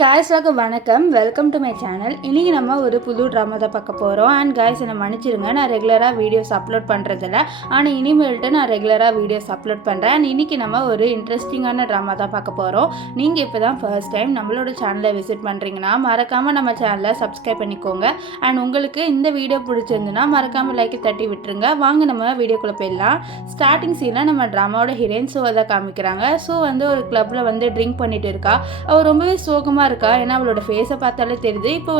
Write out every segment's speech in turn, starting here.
Guys வணக்கம், welcome to my channel. இன்றைக்கி நம்ம ஒரு புது ட்ராமா தான் பார்க்க போகிறோம். அண்ட் காய்ஸ் என்னை மன்னிச்சிருங்க, நான் ரெகுலராக வீடியோஸ் அப்லோட் பண்ணுறதில்ல. ஆனால் இனிமேல்ட்டு நான் ரெகுலராக வீடியோஸ் அப்லோட் பண்ணுறேன். அண்ட் இன்றைக்கி நம்ம ஒரு இன்ட்ரெஸ்டிங்கான ட்ராமா தான் பார்க்க போகிறோம். நீங்கள் இப்போ தான் ஃபர்ஸ்ட் டைம் நம்மளோட சேனலை விசிட் பண்ணுறீங்கன்னா மறக்காமல் நம்ம சேனலை சப்ஸ்கிரைப் பண்ணிக்கோங்க. அண்ட் உங்களுக்கு இந்த வீடியோ பிடிச்சிருந்துன்னா மறக்காமல் லைக்கை தட்டி விட்டுருங்க. வாங்க நம்ம வீடியோக்குள்ளே போயிடலாம். ஸ்டார்டிங் சீனில் நம்ம ட்ராமாவோட ஹீரோயின் ஷோவை தான் காமிக்கிறாங்க. ஸோ ஒரு கிளப்பில் ட்ரிங்க் பண்ணிட்டு இருக்கா. அவள் ரொம்பவே சோகமாக இருக்கா. ஏன்னா அவளோட ஃபேஸை பார்த்தாலே தெரியுது. இப்போ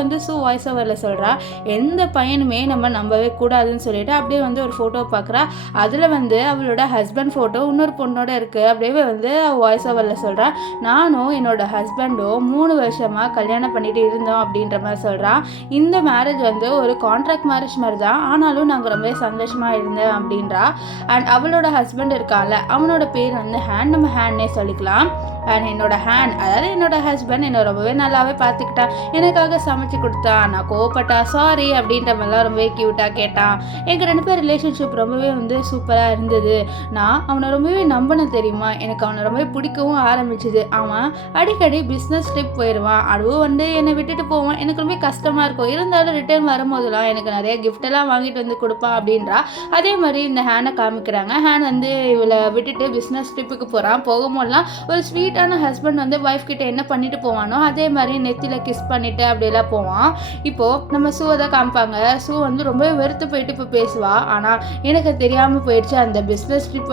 வாய்ஸ் ஓவரில் சொல்கிறா, எந்த பையனுமே நம்ம நம்பவே கூடாதுன்னு சொல்லிட்டு அப்படியே ஒரு ஃபோட்டோ பார்க்குறா. அதில் அவளோட ஹஸ்பண்ட் ஃபோட்டோ இன்னொரு பொண்ணோட இருக்குது. அப்படியே வாய்ஸ் ஓவரில் சொல்கிறா, நானும் என்னோட ஹஸ்பண்டும் 3 வருஷமாக கல்யாணம் பண்ணிட்டு இருந்தோம் அப்படின்ற மாதிரி சொல்கிறான். இந்த மேரேஜ் ஒரு கான்ட்ராக்ட் மேரேஜ் மாதிரி தான், ஆனாலும் நாங்கள் ரொம்பவே சந்தோஷமாக இருந்தேன் அப்படின்றா. அண்ட் அவளோட ஹஸ்பண்ட் இருக்கால, அவனோட பேர் ஹேண்ட், நம்ம ஹேண்ட்னே சொல்லிக்கலாம். அண்ட் என்னோட ஹேண்ட், அதாவது என்னோட ஹஸ்பண்ட் என்னை ரொம்பவே நல்லாவே பார்த்துக்கிட்டான். எனக்காக சமைச்சு கொடுத்தான். நான் கோவப்பட்டா சாரி அப்படின்ற மாதிரிலாம் ரொம்பவே க்யூட்டாக கேட்டான். எங்கள் 2 பேர் ரிலேஷன்ஷிப் ரொம்பவே சூப்பராக இருந்தது. நான் அவனை ரொம்பவே நம்பினேன் தெரியுமா. எனக்கு அவனை ரொம்பவே பிடிக்கவும் ஆரம்பிச்சிது. அவன் அடிக்கடி பிஸ்னஸ் ட்ரிப் போயிடுவான். அதுவும் என்னை விட்டுட்டு போவான். எனக்கு ரொம்ப கஷ்டமாக இருக்கும். இருந்தாலும் ரிட்டர்ன் வரும்போதெல்லாம் எனக்கு நிறைய கிஃப்டெல்லாம் வாங்கிட்டு கொடுப்பான் அப்படின்றா. அதே மாதிரி இந்த ஹேண்டை காமிக்கிறாங்க. ஹேண்ட் இவளை விட்டுட்டு பிஸ்னஸ் ட்ரிப்புக்கு போகிறான். போகும்போதெல்லாம் ஒரு ஸ்வீட்டான ஹஸ்பண்ட் ஒய்ஃப் கிட்ட என்ன பண்ணிட்டு போவானோ அதே மாதிரி நெத்தியில் கிஸ் பண்ணிட்டு அப்படியெல்லாம் போவான். இப்போது நம்ம ஷூவை தான் காமிப்பாங்க. ஷூ ரொம்பவே வெறுத்து போயிட்டு இப்போ பேசுவா. ஆனால் எனக்கு தெரியாமல் போயிடுச்சு, அந்த பிஸ்னஸ் ட்ரிப்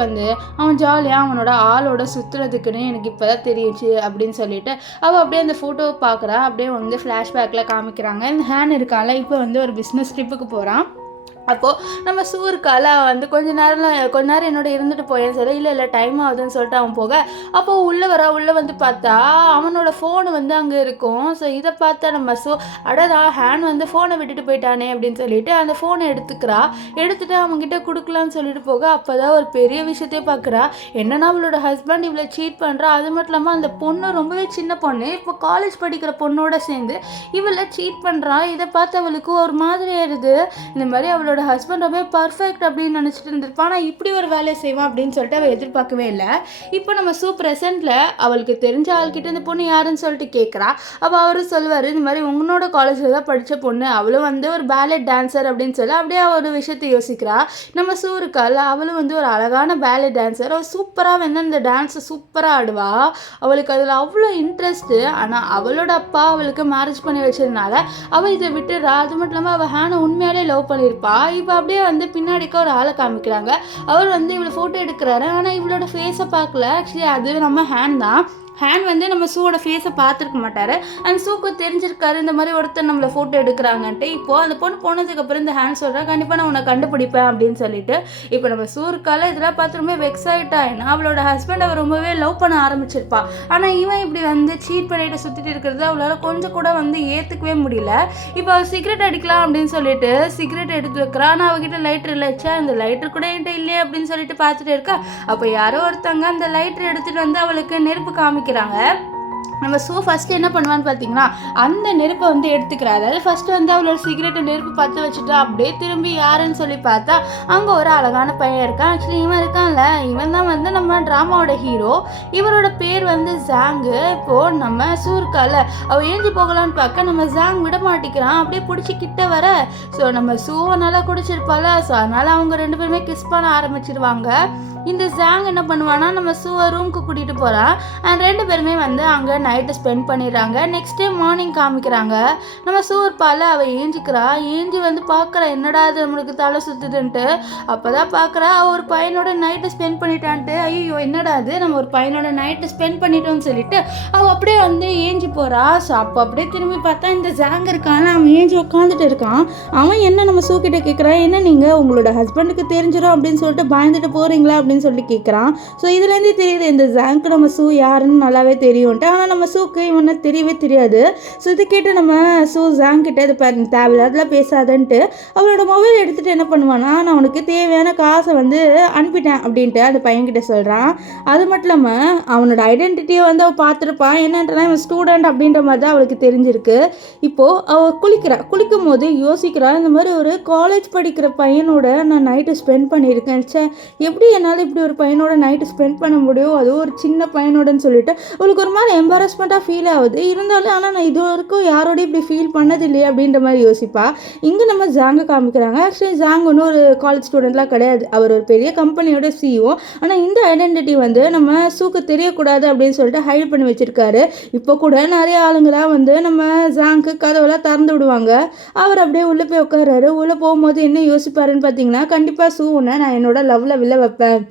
அவன் ஜாலியாக அவனோட ஆளோட சுற்றுறதுக்குன்னு எனக்கு இப்போ தான் தெரியுச்சு அப்படின்னு சொல்லிட்டு அவள் அப்படியே அந்த ஃபோட்டோவை பார்க்குறா. அப்படியே ஃப்ளாஷ்பேக்கில் காமிக்கிறாங்க. இந்த ஹேண்ட் இருக்கால இப்போ ஒரு பிஸ்னஸ் ட்ரிப்புக்கு போகிறான். அப்போது நம்ம ஷூ இருக்கால, கொஞ்ச நேரம் என்னோட இருந்துட்டு போயேன்னு சொல்லி இல்லை டைம் ஆகுதுன்னு சொல்லிட்டு அவன் போக, அப்போது உள்ளே பார்த்தா அவனோட ஃபோனு அங்கே இருக்கும். ஸோ இதை பார்த்தா நம்ம ஷூ அடடா ஹேண்ட் ஃபோனை விட்டுட்டு போயிட்டானே அப்படின்னு சொல்லிட்டு அந்த ஃபோனை எடுத்துட்டு அவங்ககிட்ட கொடுக்கலான்னு சொல்லிட்டு போக, அப்போ தான் ஒரு பெரிய விஷயத்தையே பார்க்குறா. என்னன்னா அவளோட ஹஸ்பண்ட் இவ்வளோ சீட் பண்ணுறா. அது மட்டும் இல்லாமல் அந்த பொண்ணு ரொம்பவே சின்ன பொண்ணு, இப்போ காலேஜ் படிக்கிற பொண்ணோட சேர்ந்து இவளை சீட் பண்ணுறான். இதை பார்த்து அவளுக்கு ஒரு மாதிரி ஆயிடுது. இந்த மாதிரி அவளோட ஹஸ்பண்ட் ரொம்ப பர்ஃபெக்ட் அப்படின்னு நினச்சிட்டு இருந்திருப்பான். ஆனால் இப்படி ஒரு வேலையை செய்வான் அப்படின்னு சொல்லிட்டு அவள் எதிர்பார்க்கவே இல்லை. இப்போ நம்ம ஷூ ப்ரெசென்ட்டில் அவளுக்கு தெரிஞ்ச ஆள்கிட்ட இந்த பொண்ணு யாருன்னு சொல்லிட்டு கேட்குறா. அப்போ அவரு சொல்வார், இந்த மாதிரி உங்களோட காலேஜில் தான் படித்த பொண்ணு, அவளும் ஒரு பேலட் டான்ஸர் அப்படின்னு சொல்லி அப்படியே ஒரு விஷயத்தை யோசிக்கிறா. நம்ம ஷூ இருக்கால, அவளும் ஒரு அழகான பேலட் டான்ஸர். அவள் சூப்பராக அந்த டான்ஸை சூப்பராக ஆடுவா. அவளுக்கு அதில் அவ்வளோ இன்ட்ரெஸ்ட்டு. ஆனால் அவளோட அப்பா அவளுக்கு மேரேஜ் பண்ணி வச்சதுனால அவள் இதை விட்டுறா. அது மட்டும் இல்லாமல் அவள் ஹேனை உண்மையாலே லவ் பண்ணியிருப்பா. இப்போ அப்படியே பின்னாடிக்க ஒரு ஆளை காமிக்கிறாங்க. அவர் இவ்வளோ ஃபோட்டோ எடுக்கிறாரு. ஆனால் இவளோட ஃபேஸை பார்க்கல. ஆக்சுவலி அது நம்ம ஹேண்ட் தான். ஹேண்ட் நம்ம ஷூவோட ஃபேஸை பார்த்துருக்க மாட்டார். அந்த ஷூக்கு தெரிஞ்சிருக்காரு இந்த மாதிரி ஒருத்தர் நம்மளை ஃபோட்டோ எடுக்கிறாங்கன்ட்டு. இப்போது அந்த பொண்ணு போனதுக்கப்புறம் இந்த ஹேண்ட் சொல்கிறா, கண்டிப்பாக நான் உன்னை கண்டுபிடிப்பேன் அப்படின்னு சொல்லிட்டு. இப்போ நம்ம ஷூ இருக்கால, இதெல்லாம் பார்த்து ரொம்ப வெக்ஸ் ஆகிட்டா. ஏன்னா அவளோட ஹஸ்பண்ட் அவர் ரொம்பவே லவ் பண்ண ஆரம்பிச்சிருப்பா. ஆனால் இவன் இப்படி சீட் பண்ணிட்டு சுற்றிட்டு இருக்கிறது அவளால் கொஞ்சம் கூட ஏற்றுக்கவே முடியல. இப்போ அவள் சிகரெட் அடிக்கலாம் அப்படின்னு சொல்லிட்டு சிகரெட் எடுத்து வைக்கிறா. ஆனால் அவகிட்ட லைட்டர் இல்லைச்சா, அந்த லைட்டர் கூட என்கிட்ட இல்லையே அப்படின்னு சொல்லிட்டு பார்த்துட்டு இருக்கா. அப்போ யாரோ ஒருத்தங்க அந்த லைட்டர் எடுத்துகிட்டு அவளுக்கு நெருப்பு காமிக்கிறாங்க. நம்ம ஷூ ஃபஸ்ட்டு என்ன பண்ணுவான்னு பார்த்தீங்கன்னா, அந்த நெருப்பை எடுத்துக்கிறா. அதாவது ஃபஸ்ட்டு அவளோட சிகரெட்டை நெருப்பு பற்ற வச்சுட்டு அப்படியே திரும்பி யாருன்னு சொல்லி பார்த்தா அங்கே ஒரு அழகான பையன் இருக்கான். ஆக்சுவலி இவன் இருக்கான்ல, இவன் தான் நம்ம ட்ராமாவோட ஹீரோ. இவரோட பேர் ஜாங்கு. இப்போது நம்ம ஷூ இருக்கால, அவள் ஏஞ்சி போகலான்னு பார்க்க நம்ம ஜாங் விட மாட்டேங்கிறான். அப்படியே பிடிச்சி கிட்ட வர, ஸோ நம்ம ஷூவை நல்லா குடிச்சிருப்பால, ஸோ அதனால் அவங்க 2 பேருமே கிஸ் பண்ண ஆரம்பிச்சிருவாங்க. இந்த ஜாங் என்ன பண்ணுவான்னா, நம்ம ஷூவை ரூமுக்கு கூட்டிகிட்டு போகிறான். அண்ட் 2 பேருமே அங்கே நைட்டு ஸ்பெண்ட் பண்ணிடுறாங்க. நெக்ஸ்ட் டே மார்னிங் காமிக்கிறாங்க. நம்ம ஷூ இருப்பால, அவள் ஏஞ்சிக்கிறா. ஏஞ்சி பார்க்குறா, என்னடா அது நம்மளுக்கு தலை சுற்றுதுன்ட்டு. அப்போ தான் பார்க்குறா, அவள் ஒரு பையனோட நைட்டு ஸ்பெண்ட் பண்ணிட்டான்ட்டு. ஐயோ என்னடா அது, நம்ம ஒரு பையனோட நைட்டு ஸ்பெண்ட் பண்ணிட்டோம்னு சொல்லிட்டு அவள் அப்படியே ஏஞ்சி போகிறா. ஸோ அப்போ அப்படியே திரும்பி பார்த்தா இந்த ஜாங் இருக்கான், அவன் ஏஞ்சி உட்காந்துட்டு இருக்கான். அவன் என்ன நம்ம ஷூ கிட்ட கேட்குறான், என்ன நீங்கள் உங்களோட ஹஸ்பண்டுக்கு தெரிஞ்சிடும் அப்படின்னு சொல்லிட்டு பயந்துட்டு போகிறீங்களா அப்படின்னு சொல்லி கேட்குறான். ஸோ இதுலேருந்தே தெரியுது இந்த ஜாங்க்கு நம்ம ஷூ யாருன்னு நல்லாவே தெரியும்ட்டு. ஆனால் நம்ம ஷூக்கு இவனை தெரியவே தெரியாது. ஸோ இதை கேட்டு நம்ம ஷூ ஜாங் கிட்ட இது பாருங்க தேவையில்லாதெல்லாம் பேசாதன்ட்டு அவளோட மொபைல் எடுத்துகிட்டு என்ன பண்ணுவானா, நான் அவனுக்கு தேவையான காசை அனுப்பிட்டேன் அப்படின்ட்டு அந்த பையன்கிட்ட சொல்கிறான். அது மட்டும் இல்லாமல் அவனோட ஐடென்டிட்டியை அவள் பார்த்துருப்பான். என்னன்றனா இவன் ஸ்டூடெண்ட் அப்படின்ற மாதிரி தான் அவளுக்கு தெரிஞ்சிருக்கு. இப்போது அவள் குளிக்கும் போது யோசிக்கிறா, இந்த மாதிரி ஒரு காலேஜ் படிக்கிற பையனோட நான் நைட்டு ஸ்பெண்ட் பண்ணியிருக்கேன். எப்படி என்னால் இப்படி ஒரு பையனோட நைட்டு ஸ்பெண்ட் பண்ண முடியும், அதுவும் ஒரு சின்ன பையனோடன்னு சொல்லிட்டு அவளுக்கு ஒரு மாதிரி எம்பாரஸ் இன்ட்ரெஸ்ட்மெண்ட்டாக ஃபீல் ஆகுது. இருந்தாலும் ஆனால் நான் இது வரைக்கும் யாரோடய இப்படி ஃபீல் பண்ணது இல்லையே அப்படின்ற மாதிரி யோசிப்பா. இங்கே நம்ம ஜாங்கை காமிக்கிறாங்க. ஆக்சுவலி ஜாங் ஒன்றும் ஒரு காலேஜ் ஸ்டூடெண்ட்லாம் கிடையாது. அவர் ஒரு பெரிய கம்பெனியோட சிஇஓ. ஆனால் இந்த ஐடென்டிட்டி வந்து நம்ம சூக்கு தெரியக்கூடாது அப்படின்னு சொல்லிட்டு ஹைட் பண்ணி வச்சுருக்காரு. இப்போ கூட நிறைய ஆளுங்களாம் வந்து நம்ம ஜாங்க்கு கதவெல்லாம் திறந்து விடுவாங்க. அவர் அப்படியே உள்ளே போய் உட்காராரு. உள்ளே போகும்போது என்ன யோசிப்பாருன்னு பார்த்தீங்கன்னா, கண்டிப்பாக சூ நான் என்னோட லவ்வில் வில்ல வைப்பேன்,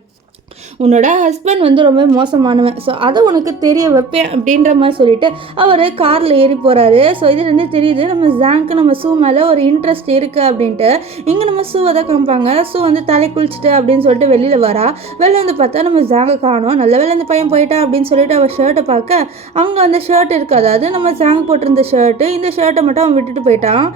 உன்னோட ஹஸ்பண்ட் வந்து ரொம்ப மோசமானவன், ஸோ அதை உனக்கு தெரிய வைப்பேன் அப்படின்ற மாதிரி சொல்லிட்டு அவர் காரில் ஏறி போகிறாரு. ஸோ இதுலேருந்து தெரியுது நம்ம ஜாங்க்கு நம்ம சூ மேலே ஒரு இன்ட்ரெஸ்ட் இருக்குது அப்படின்ட்டு. இங்கே நம்ம சூவை தான் காமிப்பாங்க. சூ வந்து தலை குளிச்சுட்டு அப்படின்னு சொல்லிட்டு வெளியில் வரா. வெளில வந்து பார்த்தா நம்ம ஜாங்கை காணோம். நல்ல வேலை இந்த பையன் போயிட்டா அப்படின்னு சொல்லிட்டு அவள் ஷர்ட்டை பார்க்க அங்கே அந்த ஷர்ட் இருக்காது. அது நம்ம ஜாங் போட்டிருந்த ஷர்ட்டு. இந்த ஷர்ட்டை மட்டும் அவன் விட்டுட்டு போயிட்டான்.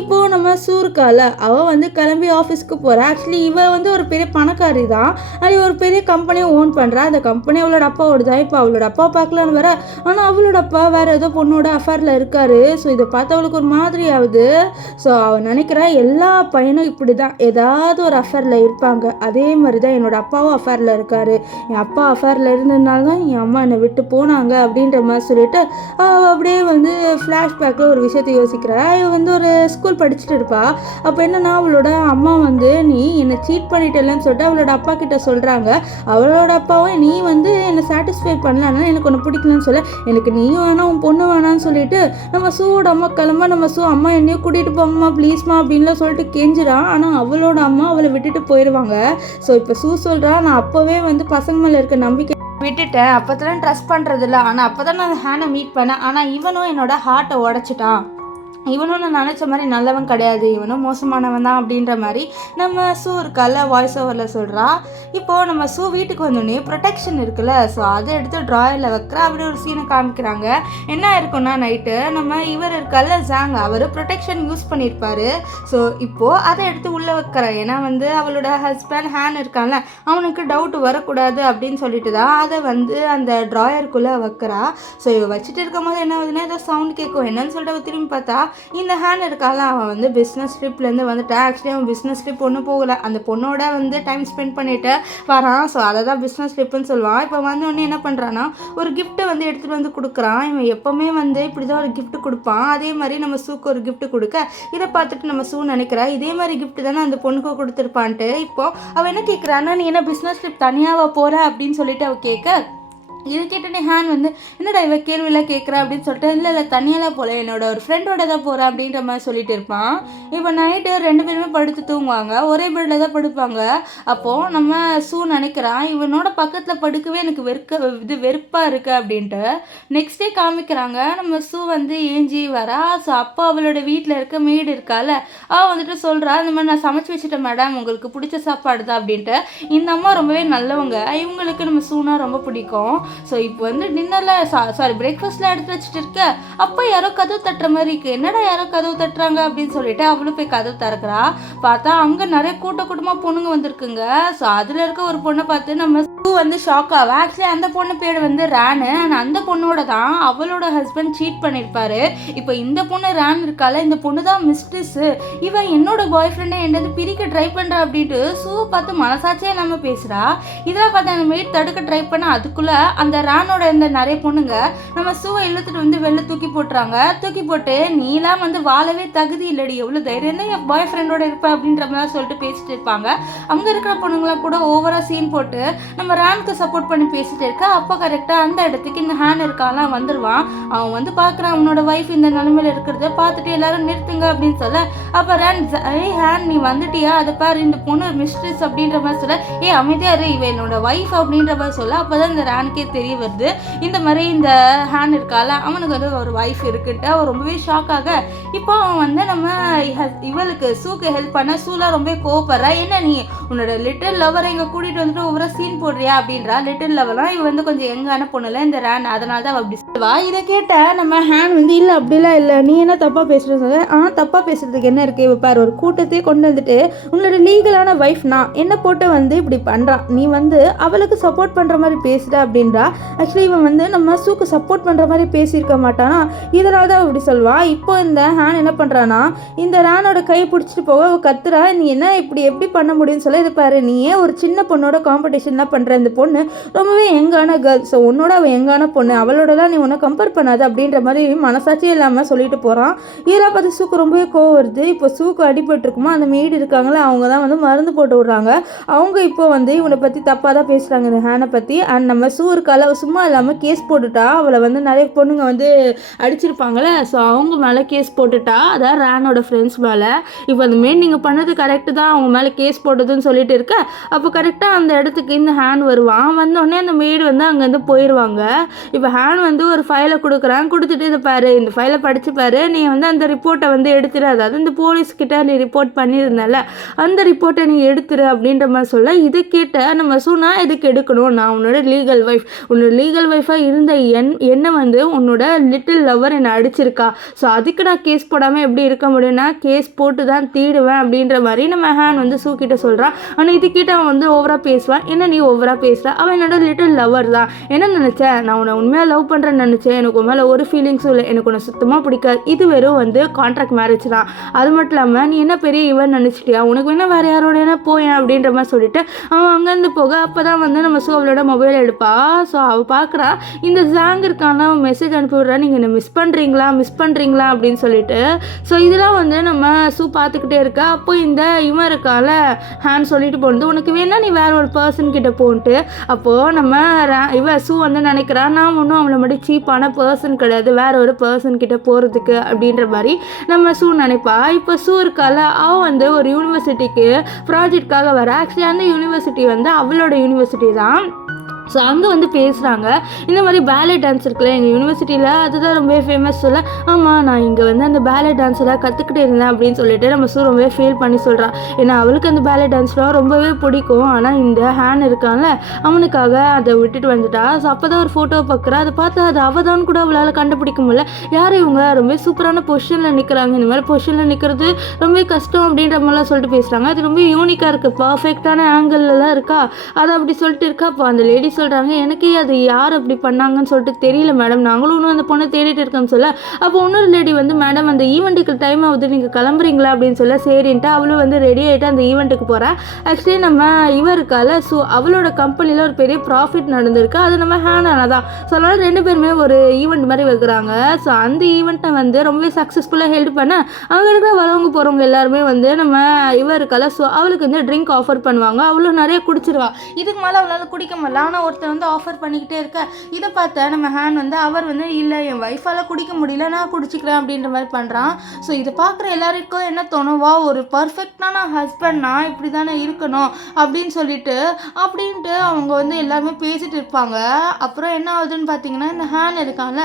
இப்போது நம்ம சூ இருக்கால, அவள் வந்து கிளம்பி ஆஃபீஸ்க்கு போகிறா. ஆக்சுவலி இவள் வந்து ஒரு பெரிய பணக்காரி தான். அது ஒரு பெரிய கம்பெனியை ஓன் பண்ணுறா. அந்த கம்பெனி அவளோட அப்பாவோட தான். இப்போ அவளோட அப்பா பார்க்கலான்னு வர, ஆனால் அவளோட அப்பா வேறு ஏதோ பொண்ணோட அஃபேரில் இருக்காரு. ஸோ இதை பார்த்து அவளுக்கு ஒரு மாதிரி ஆகுது. ஸோ அவள் நினைக்கிறா எல்லா பையனும் இப்படி தான், ஏதாவது ஒரு அஃபேரில் இருப்பாங்க. அதே மாதிரி தான் என்னோட அப்பாவும் அஃபேரில் இருக்காரு. என் அப்பா அஃபேரில் இருந்ததுனால தான் என் அம்மா என்னை விட்டு போனாங்க அப்படின்ற மாதிரி சொல்லிட்டு அவள் அப்படியே வந்து ஃப்ளாஷ்பேக்கில் ஒரு விஷயத்தை யோசிக்கிறா. அவள் வந்து ஒரு ஸ்கூல் படிச்சுட்டு இருப்பா. அப்போ என்னன்னா அவளோட அம்மா வந்து நீ என்னை சீட் பண்ணிட்டேன்னு சொல்லிட்டு அவளோட அப்பா கிட்ட சொல்கிறாங்க. அவளோட அப்பாவும் நீ வந்து என்னை சாட்டிஸ்ஃபை பண்ணலன்னா எனக்கு ஒன்று பிடிக்கலன்னு சொல்ல, எனக்கு நீயும் வேணாம் உன் பொண்ணு வேணான்னு சொல்லிட்டு நம்ம சூவோட அம்மா கிளம்ப நம்ம சூ அம்மா என்னையும் கூட்டிகிட்டு போங்கம்மா ப்ளீஸ்மா அப்படின்லாம் சொல்லிட்டு கெஞ்சிறான். ஆனால் அவளோட அம்மா அவளை விட்டுட்டு போயிடுவாங்க. ஸோ இப்போ சூ சொல்கிறா, நான் அப்போவே வந்து பசங்க மேலே இருக்க நம்பிக்கை விட்டுட்டேன், அப்போதெல்லாம் ட்ரஸ்ட் பண்ணுறதில்ல, ஆனால் அப்போ தான் நான் ஹேனை மீட் பண்ணேன், ஆனால் இவனும் என்னோட ஹார்ட்டை உடச்சிட்டான், இவனும் நான் நினச்ச மாதிரி நல்லவன் கிடையாது, இவனும் மோசமானவன் தான் அப்படின்ற மாதிரி நம்ம சூ இருக்கால வாய்ஸ் ஓவரில் சொல்கிறா. இப்போது நம்ம சூ வீட்டுக்கு வந்தோடனே ப்ரொடெக்ஷன் இருக்குல்ல, ஸோ அதை எடுத்து ட்ராயரில் வைக்கிற அப்படி ஒரு சீனை காமிக்கிறாங்க. என்ன இருக்குன்னா நைட்டு நம்ம இவர் இருக்கால ஜாங், அவர் ப்ரொடெக்ஷன் யூஸ் பண்ணியிருப்பார். ஸோ இப்போது அதை எடுத்து உள்ளே வைக்கிறா. ஏன்னா வந்து அவளோட ஹஸ்பண்ட் ஹேன் இருக்கான்ல, அவனுக்கு டவுட் வரக்கூடாது அப்படின்னு சொல்லிட்டு தான் அதை வந்து அந்த ட்ராயருக்குள்ளே வைக்கிறா. ஸோ இவ வச்சுட்டு இருக்கும் போது என்ன ஆகுதுன்னா ஏதோ சவுண்ட் கேட்கும். என்னன்னு சொல்லிட்டு அவள் திரும்பி பார்த்தா இந்த ஹேண்ட் இருக்கால, அவன் வந்து பிஸ்னஸ் ட்ரிப்லேருந்து வந்துட்டான். ஆக்சுவலி அவன் பிஸ்னஸ் ட்ரிப் ஒன்றும் போகலை, அந்த பொண்ணோட வந்து டைம் ஸ்பெண்ட் பண்ணிட்டு வரான். ஸோ அதை தான் பிஸ்னஸ் ட்ரிப்புன்னு சொல்லுவான். இப்போ வந்து ஒன்று என்ன பண்ணுறான்னா ஒரு கிஃப்ட்டை வந்து எடுத்துகிட்டு வந்து கொடுக்குறான். இவன் எப்போவுமே வந்து இப்படி தான் ஒரு கிஃப்ட் கொடுப்பான். அதே மாதிரி நம்ம சூக்கு ஒரு கிஃப்ட் கொடுக்க இதை பார்த்துட்டு நம்ம சூ நினைக்கிறா இதே மாதிரி கிஃப்ட் தானே அந்த பொண்ணுக்கு கொடுத்துருப்பான்ட்டு. இப்போது அவன் என்ன கேட்குறான்னா நீ என்ன பிஸ்னஸ் ட்ரிப் தனியாக போகிற அப்படின்னு சொல்லிட்டு அவள் கேட்க, இது கேட்டோன்னே ஹேன் வந்து என்னடா இவ கேள்வியெல்லாம் கேட்குறா அப்படின்னு சொல்லிட்டு இல்லை தனியெல்லாம் போகல, என்னோட ஒரு ஃப்ரெண்டோட தான் போகிறேன் அப்படின்ற மாதிரி சொல்லிட்டு இருப்பான். இப்போ நைட்டு 2 பேருமே படுத்து தூங்குவாங்க, ஒரே பெட்டில் தான் படுப்பாங்க. அப்போது நம்ம சூ நினைக்கிறான் இவனோட பக்கத்தில் படுக்கவே எனக்கு வெறுப்பாக இருக்குது அப்படின்ட்டு. நெக்ஸ்ட் டே காமிக்கிறாங்க, நம்ம சூ வந்து ஏஞ்சி வரா. ஸோ அப்போ அவளோட வீட்டில் இருக்க மெய்டு இருக்கால, அவள் வந்துட்டு சொல்கிறா இந்த மாதிரி நான் சமைச்சு வச்சுட்டேன் மேடம், உங்களுக்கு பிடிச்ச சாப்பாடு தான் அப்படின்ட்டு. இந்த அம்மா ரொம்பவே நல்லவங்க, இவங்களுக்கு நம்ம சூனா ரொம்ப பிடிக்கும். ஸோ இப்போ வந்து டின்னரில் பிரேக்ஃபாஸ்ட்டில் எடுத்து வச்சுட்டு இருக்க, அப்போ யாரோ கதவு தட்டுற மாதிரி இருக்குது. என்னடா யாரோ கதவு தட்டுறாங்க அப்படின்னு சொல்லிட்டு அவளும் போய் கதவு திறக்கிறா. பார்த்தா அங்கே நிறைய கூட்டமாக பொண்ணுங்க வந்திருக்குங்க. ஸோ அதில் இருக்க ஒரு பொண்ணை பார்த்து நம்ம வந்து ஷாக் ஆவா. ஆக்சுவலி அந்த பொண்ணு பேர் வந்து ரேனு. ஆனால் அந்த பொண்ணோட தான் அவளோட ஹஸ்பண்ட் சீட் பண்ணியிருப்பாரு. இப்போ இந்த பொண்ணு ரேன் இருக்கால, இந்த பொண்ணு தான் மிஸ்ட்ரிஸு, இவன் என்னோட பாய் ஃப்ரெண்டை என்னது பிரிக்க ட்ரை பண்ணுறா அப்படின்ட்டு சூவை பார்த்து மனசாட்சியே இல்லாமல் பேசுகிறா. இதெல்லாம் பார்த்து அந்த மெய்ட் தடுக்க ட்ரை பண்ண அதுக்குள்ளே அந்த ரேனோட இந்த நிறைய பொண்ணுங்க நம்ம சூவை இழுத்துட்டு வந்து வெளில தூக்கி போட்டுறாங்க. தூக்கி போட்டு நீலாம் வந்து வாழவே தகுதி இல்லடி, எவ்வளோ தைரியம் தான் என் பாய் ஃப்ரெண்டோட இருப்பேன் அப்படின்ற மாதிரி சொல்லிட்டு பேசிட்டு இருப்பாங்க. அங்கே இருக்கிற பொண்ணுங்களாம் கூட ஓவராக சீன் போட்டு நம்ம ரேனுக்கு சப்போர்ட் பண்ணி பேசிட்டு இருக்க. அப்போ கரெக்டாக அந்த இடத்துக்கு இந்த ஹேன் இருக்காலாம் வந்துடுவான். அவன் வந்து பார்க்குறான் அவனோட ஒய்ஃப் இந்த நிலைமையில இருக்கிறத பார்த்துட்டு எல்லாரும் நிறுத்துங்க அப்படின்னு சொல்ல, அப்போ ரேன் ஹேன் நீ வந்துட்டியா, அதை பாரு இந்த பொண்ணு மிஸ்ட்ரிஸ் அப்படின்ற மாதிரி சொல்ல, அமைதியாரு இவ என்னோட ஒய்ஃப் அப்படின்ற மாதிரி சொல்ல. அப்போ தான் இந்த ரேனுக்கே தெரிய வருது இந்த மாதிரி இந்த ஹேன் இருக்கால அவனுக்கு வந்து ஒரு ஒய்ஃப் இருக்குன்ட்டு. அவன் ரொம்பவே ஷாக் ஆக இப்போ அவன் வந்து நம்ம இவளுக்கு சூக்கு ஹெல்ப் பண்ண சூலாம் ரொம்ப கோவப்படுறா. என்ன நீ உன்னோட லிட்டில் லவரை இங்கே கூட்டிகிட்டு வந்துட்டு ஒவ்வொரு சீன் போடுறியா அப்படின்றா. லிட்டில் லவர்லாம் இவ வந்து கொஞ்சம் யங்கான பொண்ணுல இந்த ரேன், அதனால தான் அப்படி சொல்லுவா. இதை கேட்ட நம்ம ஹேன் வந்து இல்லை அப்படிலாம் இல்லை, நீ என்ன தப்பாக பேசுறது. தப்பாக பேசுறதுக்கு என்ன இருக்கு, இவ பாரு ஒரு கூட்டத்தையே கொண்டு வந்துட்டு உன்னோட லீகலான ஒய்ஃப் நான் என்ன போட்டு வந்து இப்படி பண்ணுறான், நீ வந்து அவளுக்கு சப்போர்ட் பண்ணுற மாதிரி பேசுகிற அப்படின்றா. ஆக்சுவலி இவன் வந்து நம்ம சூக்கு சப்போர்ட் பண்ணுற மாதிரி பேசியிருக்க மாட்டானா, இதனால தான் இப்படி சொல்வா. இப்போ இந்த ஹேன் என்ன பண்ணுறான்னா இந்த ரேனோட கையை பிடிச்சிட்டு போக கத்துறா, நீ என்ன இப்படி எப்படி பண்ண முடியும்னு சொல்ல, இது பாரு நீ ஏன் ஒரு சின்ன பொண்ணோட காம்படிஷன்லாம் பண்ணுற, பண்ணுற இந்த பொண்ணு ரொம்பவே யங்கான கேர்ள், ஸோ உன்னோட அவள் யங்கான பொண்ணு, அவளோடலாம் நீ உன்னை கம்பேர் பண்ணாது அப்படின்ற மாதிரி மனசாட்சியே இல்லாமல் சொல்லிட்டு போகிறான். இதெல்லாம் பார்த்து சூக்கு ரொம்பவே கோவம் வருது. இப்போ சூக்கு அடிபட்டுருக்குமா, அந்த மெய்டு இருக்காங்களே அவங்க தான் வந்து மருந்து போட்டு விட்றாங்க. அவங்க இப்போ வந்து இவனை பற்றி தப்பாக தான் பேசுகிறாங்க இந்த ஹேனை பற்றி. அண்ட் நம்ம சூ இருக்கால சும்மா இல்லாமல் கேஸ் போட்டுட்டா, அவளை வந்து நிறைய பொண்ணுங்க வந்து அடிச்சிருப்பாங்களே, ஸோ அவங்க மேலே கேஸ் போட்டுட்டா, அதான் ரேனோட ஃப்ரெண்ட்ஸ் மேலே. இப்போ அந்த மெயின் நீங்கள் பண்ணது கரெக்டு தான், அவங்க மேலே கேஸ் போட்டதுன்னு சொல்லிட்டு இருக்க. அப்போ கரெக்டாக அந்த இடத்துக்கு இந்த ஹேன் வருவான். வந்தோடனே அந்த மெய்டு வந்து அங்கேருந்து போயிடுவாங்க. இப்போ ஹேன் வந்து ஒரு ஃபைலை கொடுக்குறான், கொடுத்துட்டு இதை பாரு, இந்த ஃபைலை படித்து பாரு, நீ வந்து அந்த ரிப்போர்ட்டை வந்து எடுத்துரு, அதாவது இந்த போலீஸ்கிட்ட நீ ரிப்போர்ட் பண்ணியிருந்தால அந்த ரிப்போர்ட்டை நீ எடுத்துரு அப்படின்ற மாதிரி சொல்ல, இது கேட்ட நம்ம சொன்னா எதுக்கு எடுக்கணும், நான் உன்னோட லீகல் ஒய்ஃப், உன்னோட லீகல் ஒய்ஃபாக இருந்த என்னை வந்து உன்னோட லிட்டில் லவர் என்னை அடிச்சிருக்கா, ஸோ அதுக்கு நான் கேஸ் போடாமல் எப்படி இருக்க முடியும்னா கேஸ் போட்டு தான் தீடுவேன் அப்படின்ற மாதிரி நம்ம ஹேன் வந்து சூக்கிட்ட சொல்கிறான். ஆனால் இது கிட்ட அவன் வந்து ஓவராக பேசுவான். என்ன நீ ஓவராக பேசுகிற, அவன் என்னோட லிட்டில் லவர் தான், என்ன நினச்சேன், நான் உன்னை உண்மையாக லவ் பண்ணுறேன்னு நினச்சேன், எனக்கு உன் மேலே ஒரு ஃபீலிங்ஸும் இல்லை, எனக்கு உன்னை சுத்தமாக பிடிக்காது, இது வெறும் வந்து கான்ட்ராக்ட் மேரேஜ் தான், அது மட்டும் இல்லாமல் நீ என்ன பெரிய இவன் நினச்சிட்டியா, உனக்கு வேணா வேறு யாரோட என்ன போயேன் அப்படின்ற மாதிரி சொல்லிட்டு அவன் அங்கேருந்து போக, அப்போ தான் வந்து நம்ம சூ அவளோட மொபைல் எடுப்பா. ஸோ அவள் பார்க்குறா இந்த ஜாங் இருக்கான அவன் மெசேஜ் அனுப்பிவிட்றா, நீங்கள் என்ன மிஸ் பண்ணுறீங்களா அப்படின்னு சொல்லிட்டு. ஸோ இதெல்லாம் வந்து நம்ம சூ பார்த்துக்கிட்டே இருக்கா. அப்போ இந்த இவன் இருக்கால ஹேன் சொல்லிட்டு போனது, உனக்கு வேணா நீ வேற ஒரு பர்சன் கிட்ட போன்ட்டு. அப்போது நம்ம சூ வந்து நினைக்கிறா, நான் ஒன்றும் அவளை மட்டும் சீப்பான பர்சன் கிடையாது, வேற ஒரு பர்சன் கிட்ட போகிறதுக்கு அப்படின்ற மாதிரி நம்ம சூ நினைப்பா. இப்போ சூ இருக்கால அவள் வந்து ஒரு யூனிவர்சிட்டிக்கு ப்ராஜெக்ட்காக வர. ஆக்சுவலி அந்த யூனிவர்சிட்டி வந்து அவளோட யூனிவர்சிட்டி தான். ஸோ அங்கே வந்து பேசுகிறாங்க, இந்த மாதிரி பேலே டான்ஸ் இருக்குல்ல எங்கள் யூனிவர்சிட்டியில், அதுதான் ரொம்பவே ஃபேமஸ் சொல்ல. ஆமாம், நான் இங்கே வந்து அந்த பேலே டான்ஸெல்லாம் கற்றுக்கிட்டே இருந்தேன் அப்படின்னு சொல்லிட்டு நம்ம சூ ரொம்பவே ஃபீல் பண்ணி சொல்கிறான். ஏன்னா அவளுக்கு அந்த பேலே டான்ஸ்லாம் ரொம்பவே பிடிக்கும். ஆனால் இந்த ஹேன் இருக்கான்ல அவனுக்காக அதை விட்டுட்டு வந்துட்டா. ஸோ அப்போ தான் ஒரு ஃபோட்டோவை பார்க்குறா, அதை பார்த்து அது அவள் தான் கூட அவளால் கண்டுபிடிக்க முடியல. யார் இவங்க, ரொம்ப சூப்பரான பொசிஷனில் நிற்கிறாங்க, இந்த மாதிரி பொசிஷனில் நிற்கிறது ரொம்ப கஷ்டம் அப்படின்ற மாதிரிலாம் சொல்லிட்டு பேசுகிறாங்க. அது ரொம்ப யூனிக்காக இருக்குது, பர்ஃபெக்டான ஆங்கிள்லாம் இருக்கா, அதை அப்படி சொல்லிட்டு இருக்கா. அப்போ அந்த லேடி சொல்கிறாங்க, எனக்கு அது யார் அப்படி பண்ணாங்கன்னு சொல்லிட்டு தெரியல மேடம், நாங்களும் இன்னும் அந்த பொண்ணை தேடிட்டு இருக்கோன்னு சொல்ல. அப்போ இன்னொரு லேடி வந்து, மேடம் அந்த ஈவெண்ட்டுக்கு டைம் ஆகுது, நீங்கள் கிளம்புறீங்களா அப்படின்னு சொல்ல. சரின்ட்டு அவளும் வந்து ரெடி ஆகிட்டு அந்த ஈவெண்ட்டுக்கு போகிறா. ஆக்சுவலி நம்ம இவருக்கால ஸோ அவளோட கம்பெனியில் ஒரு பெரிய ப்ராஃபிட் நடந்திருக்கு, அது நம்ம ஹேனால தான். ஸோ அதனால் 2 பேருமே ஒரு ஈவெண்ட் மாதிரி வைக்கிறாங்க. ஸோ அந்த ஈவெண்ட்டை வந்து ரொம்பவே சக்ஸஸ்ஃபுல்லாக ஹெல்ப் பண்ண அங்கே இருக்கிற வரவங்க போகிறவங்க எல்லாருமே வந்து நம்ம இவருக்கால ஸோ அவளுக்கு வந்து ட்ரிங்க் ஆஃபர் பண்ணுவாங்க. அவளும் நிறைய குடிச்சிருவா, இதுக்கு மேலே அவளால் குடிக்க முடியல. ஆனால் ஒருத்தர் வந்து ஆஃபர் பண்ணிக்கிட்டே இருக்க, இதை பார்த்த நம்ம ஹேன் வந்து அவர் வந்து இல்லை என் ஒய்ஃபால் குடிக்க முடியல, நான் குடிச்சிக்கிறேன் அப்படின்ற மாதிரி பண்ணுறான். ஸோ இதை பார்க்குற எல்லாருக்கும் என்ன தோணுவா, ஒரு பர்ஃபெக்டான ஹஸ்பண்ட் நான் இப்படி தானே இருக்கணும் அப்படின்ட்டு அவங்க வந்து எல்லாருமே பேசிட்டு இருப்பாங்க. அப்புறம் என்ன ஆகுதுன்னு பார்த்தீங்கன்னா, இந்த ஹேன் இருக்கான்ல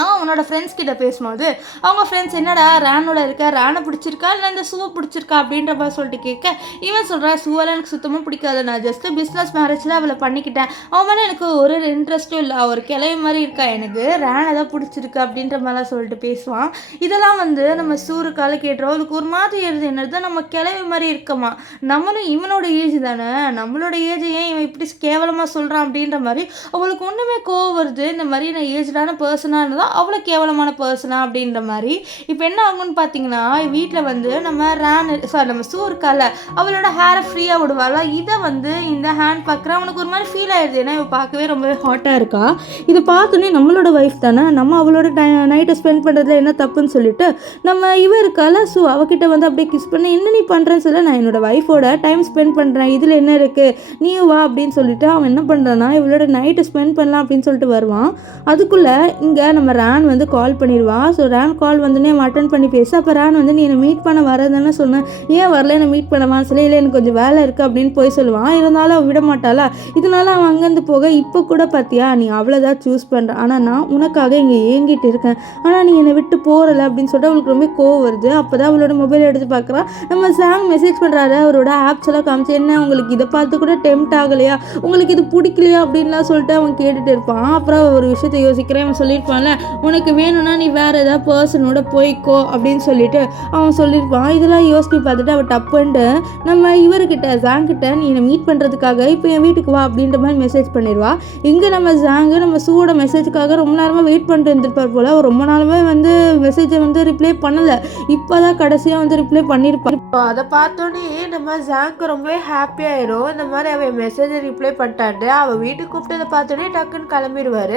அவன் அவனோட ஃப்ரெண்ட்ஸ் கிட்ட பேசும்போது அவங்க ஃப்ரெண்ட்ஸ் என்னடா ரேனோட இருக்க, ரேனை பிடிச்சிருக்கா இல்லை இந்த சூவை பிடிச்சிருக்கா அப்படின்ற மாதிரி சொல்லிட்டு கேட்க, இவன் சொல்கிறா சூவெல்லாம் எனக்கு சுத்தமாக பிடிக்காது, நான் ஜஸ்ட்டு பிஸ்னஸ் மேரேஜில் அவளை பண்ணிக்கிட்டேன், அவன் மேலே எனக்கு ஒரு இன்ட்ரெஸ்ட்டும் இல்லை, ஒரு கிளவி மாதிரி இருக்கா, எனக்கு ரேனை தான் பிடிச்சிருக்கு அப்படின்ற மாதிரிலாம் சொல்லிட்டு பேசுவான். இதெல்லாம் வந்து நம்ம சூருக்கால கேட்டுறோம், அதுக்கு ஒரு மாதிரி எழுது என்னது, நம்ம கிளவி மாதிரி இருக்கமா, நம்மளும் இவனோட ஏஜ் தானே, நம்மளோட ஏஜ் ஏன் இவன் இப்படி கேவலமாக சொல்கிறான் அப்படின்ற மாதிரி அவளுக்கு ஒன்றுமே கோவம் வருது. இந்த மாதிரி நான் ஏஜ்டான பர்சனாக தான் அவ்வளோ கேவலமான பர்சனா அப்படின்ற மாதிரி. இப்போ என்ன ஆகும்னு பார்த்தீங்கன்னா, வீட்டில் வந்து நம்ம சூ இருக்கால அவளோட ஹேரை ஃப்ரீயாக விடுவாள். இதை வந்து இந்த ஹேண்ட் பார்க்குற அவனுக்கு ஒரு மாதிரி ஃபீல் ஆயிடுது, ஏன்னா இவ பார்க்கவே ரொம்பவே ஹாட்டாக இருக்கா. இதை பார்த்தோன்னே நம்மளோட ஒய்ஃப் தானே, நம்ம அவளோட நைட்டை ஸ்பெண்ட் பண்ணுறதுல என்ன தப்புன்னு சொல்லிட்டு நம்ம இவ இருக்கால ஸோ அவகிட்ட வந்து அப்படியே கிஸ் பண்ண, என்ன நீ பண்ணுறேன்னு சொல்ல, நான் என்னோட ஒய்ஃபோட டைம் ஸ்பெண்ட் பண்ணுறேன், இதில் என்ன இருக்குது நீ வா அப்படின்னு சொல்லிட்டு அவன் என்ன பண்ணுறான்னா இவளோட நைட்டை ஸ்பெண்ட் பண்ணலாம் அப்படின்னு சொல்லிட்டு வருவான். அதுக்குள்ளே இங்கே நம்ம ரேன் வந்து கால் பண்ணிடுவான். ஸோ ரேன் கால் வந்து அட்டன் பண்ணி பேச. அப்போ ரேன் வந்து நீ என்னை மீட் பண்ண வரதானே சொன்னேன், ஏன் வரல என்னை மீட் பண்ணவான்னு சொல்லி, இல்லை எனக்கு கொஞ்சம் வேலை இருக்குது அப்படின்னு போய் சொல்லுவான். இருந்தாலும் அவள் விட மாட்டாளா. இதனால அவன் அங்கேருந்து போக, இப்போ கூட பார்த்தியா நீ அவ்வளோதான் சூஸ் பண்ணுற, ஆனால் நான் உனக்காக இங்கே ஏங்கிட்டு இருக்கேன், ஆனால் நீ என்னை விட்டு போகிறல அப்படின்னு சொல்லிட்டு அவளுக்கு ரொம்ப கோவம் வருது. அப்போ தான் அவளோட மொபைல் எடுத்து பார்க்குறான். நம்ம சாங் மெசேஜ் பண்ணுறாரு, அவரோட ஆப்ஸ் எல்லாம் காமிச்சு, என்ன உங்களுக்கு இதை பார்த்து கூட டெம்ட் ஆகலையா, உங்களுக்கு இது பிடிக்கலையா அப்படின்லாம் சொல்லிட்டு அவன் கேட்டுட்டு இருப்பான். அப்புறம் ஒரு விஷயத்தை யோசிக்கிறேன், அவன் சொல்லியிருப்பான்ல உனக்கு வேணும்னா நீ வேறு ஏதாவது பர்சனோட போய்க்கோ அப்படின்னு சொல்லிட்டு அவன் சொல்லியிருப்பான். இதெல்லாம் யோசித்து பார்த்துட்டு அவள் டப்புன்ட்டு நம்ம இவர்கிட்ட ஜாங்கிட்ட நீ என்னை மீட் பண்ணுறதுக்காக இப்போ என் வீட்டுக்கு வா அப்படின்ற மாதிரி மெசேஜ் பண்ணிடுவா. இங்கே நம்ம ஜாங்கு நம்ம சூவோட மெசேஜுக்காக ரொம்ப நேரமாக வெயிட் பண்ணிட்டு இருந்திருப்பார் போல். அவர் ரொம்ப நாளுமே வந்து மெசேஜை வந்து ரிப்ளை பண்ணலை, இப்போ தான் கடைசியாக வந்து ரிப்ளை பண்ணியிருப்பார். அதை பார்த்தோன்னே நம்ம ஜாங்க்கு ரொம்பவே ஹாப்பியாயிரும். இந்த மாதிரி அவன் மெசேஜை ரிப்ளை பண்ணிட்டாண்டு அவள் வீட்டுக்கு கூப்பிட்டதை பார்த்தோன்னே டக்குன்னு கிளம்பிடுவார்.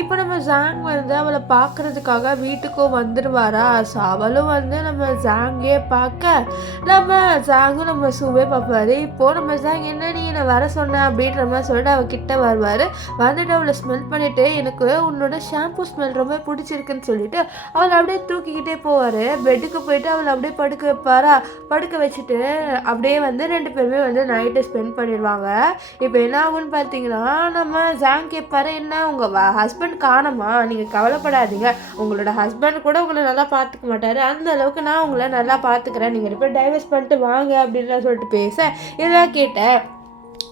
இப்போ நம்ம ஜாங் வந்து அவளை பார்க்குறதுக்காக வீட்டுக்கும் வந்துடுவாரா. ஸோ அவளும் வந்து நம்ம ஜாங்கே பார்க்க நம்ம ஜாங்கும் நம்ம சூவே பார்ப்பாரு. இப்போது நம்ம ஜாங் என்ன நீ என்னை வர சொன்ன அப்படின்ற மாதிரி சொல்லிட்டு அவள் கிட்ட வருவார். வந்துட்டு அவளை ஸ்மெல் பண்ணிவிட்டு எனக்கு உன்னோட ஷாம்பு ஸ்மெல் ரொம்ப பிடிச்சிருக்குன்னு சொல்லிட்டு அவளை அப்படியே தூக்கிக்கிட்டே போவார். பெட்டுக்கு போயிட்டு அவளை அப்படியே படுக்க வைப்பாரா. படுக்க வச்சுட்டு அப்படியே வந்து 2 பேருமே வந்து நைட்டு ஸ்பெண்ட் பண்ணிடுவாங்க. இப்போ என்ன ஆகுன்னு பார்த்தீங்கன்னா நம்ம ஜாங் கேட்பாரு, என்ன உங்கள் ஹஸ்பண்ட் காணோமா, நீங்கள் கவலைப்படாதீங்க, உங்களோட ஹஸ்பண்ட் கூட உங்களை நல்லா பார்த்துக்க மாட்டார், அந்த அளவுக்கு நான் உங்களை நல்லா பார்த்துக்கிறேன், நீங்கள் 2 பேரும் டைவர்ஸ் பண்ணிட்டு வாங்க அப்படின்னு சொல்லிட்டு பேச இதெல்லாம் கேட்டேன்.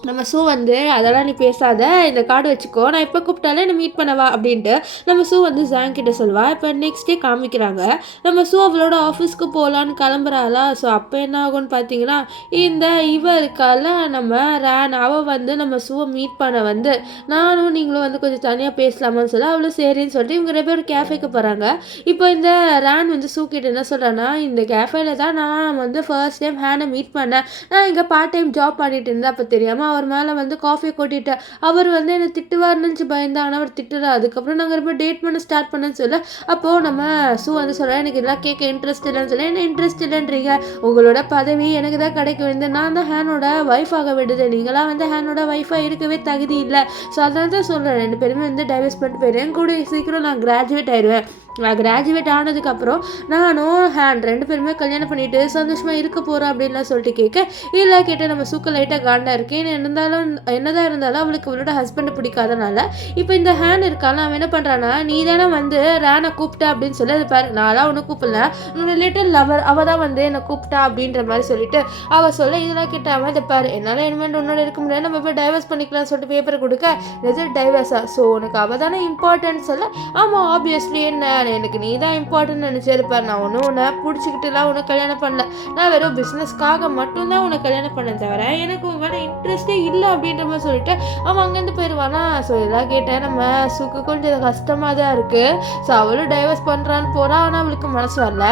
நம்ம சூ வந்து அதெல்லாம் நீ பேசாத, இந்த கார்டு வச்சுக்கோ, நான் இப்போ கூப்பிட்டாலே என்னை மீட் பண்ணவா அப்படின்ட்டு நம்ம சூ வந்து ஜாங் கிட்ட சொல்லுவா. இப்போ நெக்ஸ்ட் டே காமிக்கிறாங்க. நம்ம சூ அவளோட ஆஃபீஸ்க்கு போகலான்னு கிளம்புறாளா. ஸோ அப்போ என்ன ஆகும்னு பார்த்தீங்கன்னா இந்த இவ இருக்கால நம்ம ரேன், அவள் வந்து நம்ம சூவை மீட் பண்ண வந்து நானும் நீங்களும் வந்து கொஞ்சம் தனியாக பேசலாமான்னு சொல்ல அவளும் சரின்னு சொல்லிட்டு இவங்க 2 பேரும் கேஃபேக்கு போகிறாங்க. இப்போ இந்த ரேன் வந்து சூ கிட்ட என்ன சொல்கிறான்னா, இந்த கேஃபேல தான் நான் வந்து ஃபர்ஸ்ட் டைம் ஹேனை மீட் பண்ணேன், நான் இங்கே பார்ட் டைம் ஜாப் பண்ணிட்டு இருந்தேன், அப்போ தெரியாமல் அவர் மேலே வந்து காஃபியை கொட்டிட்டேன், அவர் வந்து என்னை திட்டுவார்னு பயந்தேன், ஆனால் அவர் திட்டுறா, அதுக்கப்புறம் நாங்கள் ரொம்ப டேட் பண்ண ஸ்டார்ட் பண்ணேன்னு சொல்ல அப்போது நம்ம சூ வந்து சொல்கிறேன் எனக்கு இதெல்லாம் கேட்க இன்ட்ரெஸ்ட் இல்லைன்னு சொல்ல என்ன இன்ட்ரெஸ்ட் இல்லைன்றீங்க, உங்களோட பதவி எனக்கு தான் கிடைக்க வேண்டியது, நான் தான் ஹேனோட ஒய்ஃப் ஆக வேண்டியது, நீங்களாம் வந்து ஹேனோட ஒய்ஃபாக இருக்கவே தகுதி இல்லை. ஸோ அதனால தான் சொல்கிறேன் 2 பேருமே வந்து டைவர்ஸ் பண்ணிட்டு போயிடுவேன், கூட சீக்கிரம் நான் கிராஜுவேட் ஆயிடுவேன், நான் கிராஜுவேட் ஆனதுக்கப்புறம் நானும் ஹேண்ட் 2 பேருமே கல்யாணம் பண்ணிட்டு சந்தோஷமாக இருக்க போகிறோம் அப்படின்லாம் சொல்லிட்டு கேட்க இல்லை கேட்டு நம்ம சூக்க லைட்டாக காண்டா இருக்கேன், என்னதான் இருந்தாலும் அவளுக்கு அவளோட ஹஸ்பண்டை பிடிக்காதனால இப்போ இந்த ஹேண்ட் இருக்கால அவன் என்ன பண்ணுறான்னா நீ தானே வந்து ரேனை கூப்பிட்டா அப்படின்னு சொல்லி அது பாரு, நான்லாம் ஒன்றும் கூப்பிடல, உன்னோட லிட்டில் லவர் அவள் தான் வந்து என்னை கூப்பிட்டா அப்படின்ற மாதிரி சொல்லிட்டு அவள் சொல்ல இதெல்லாம் கேட்ட அவன் இதை பாரு என்னால் இனிமேல் உன்னோட இருக்க முடியாது, நம்ம போய் டைவர்ஸ் பண்ணிக்கலாம்னு சொல்லிட்டு பேப்பர் கொடுக்க இது டைவர்ஸா, ஸோ உனக்கு அவள் தானே இம்பார்ட்டன்ட் சொல்ல ஆமாம் ஆப்வியஸ்லி என்ன எனக்கு நீ தான் இம்பார்ட்டன்ட் நினச்சிருப்பார், நான் ஒன்றும் உன்னை பிடிச்சிக்கிட்டுலாம் உன்னை கல்யாணம் பண்ணல, நான் வெறும் பிஸ்னஸ்க்காக மட்டும்தான் உன்னை கல்யாணம் பண்ண தவிர எனக்கு உன் மேலே இன்ட்ரெஸ்டே இல்லை அப்படின்ற மாதிரி சொல்லிட்டு அவன் அங்கேருந்து போயிடுவானா. ஸோ இதெல்லாம் கேட்டேன் நம்ம சுக்கு கொஞ்சம் கஷ்டமாக தான் இருக்குது. ஸோ அவளும் டைவர்ஸ் பண்ணுறான்னு போகிறா, ஆனால் அவளுக்கு மனசு வரல.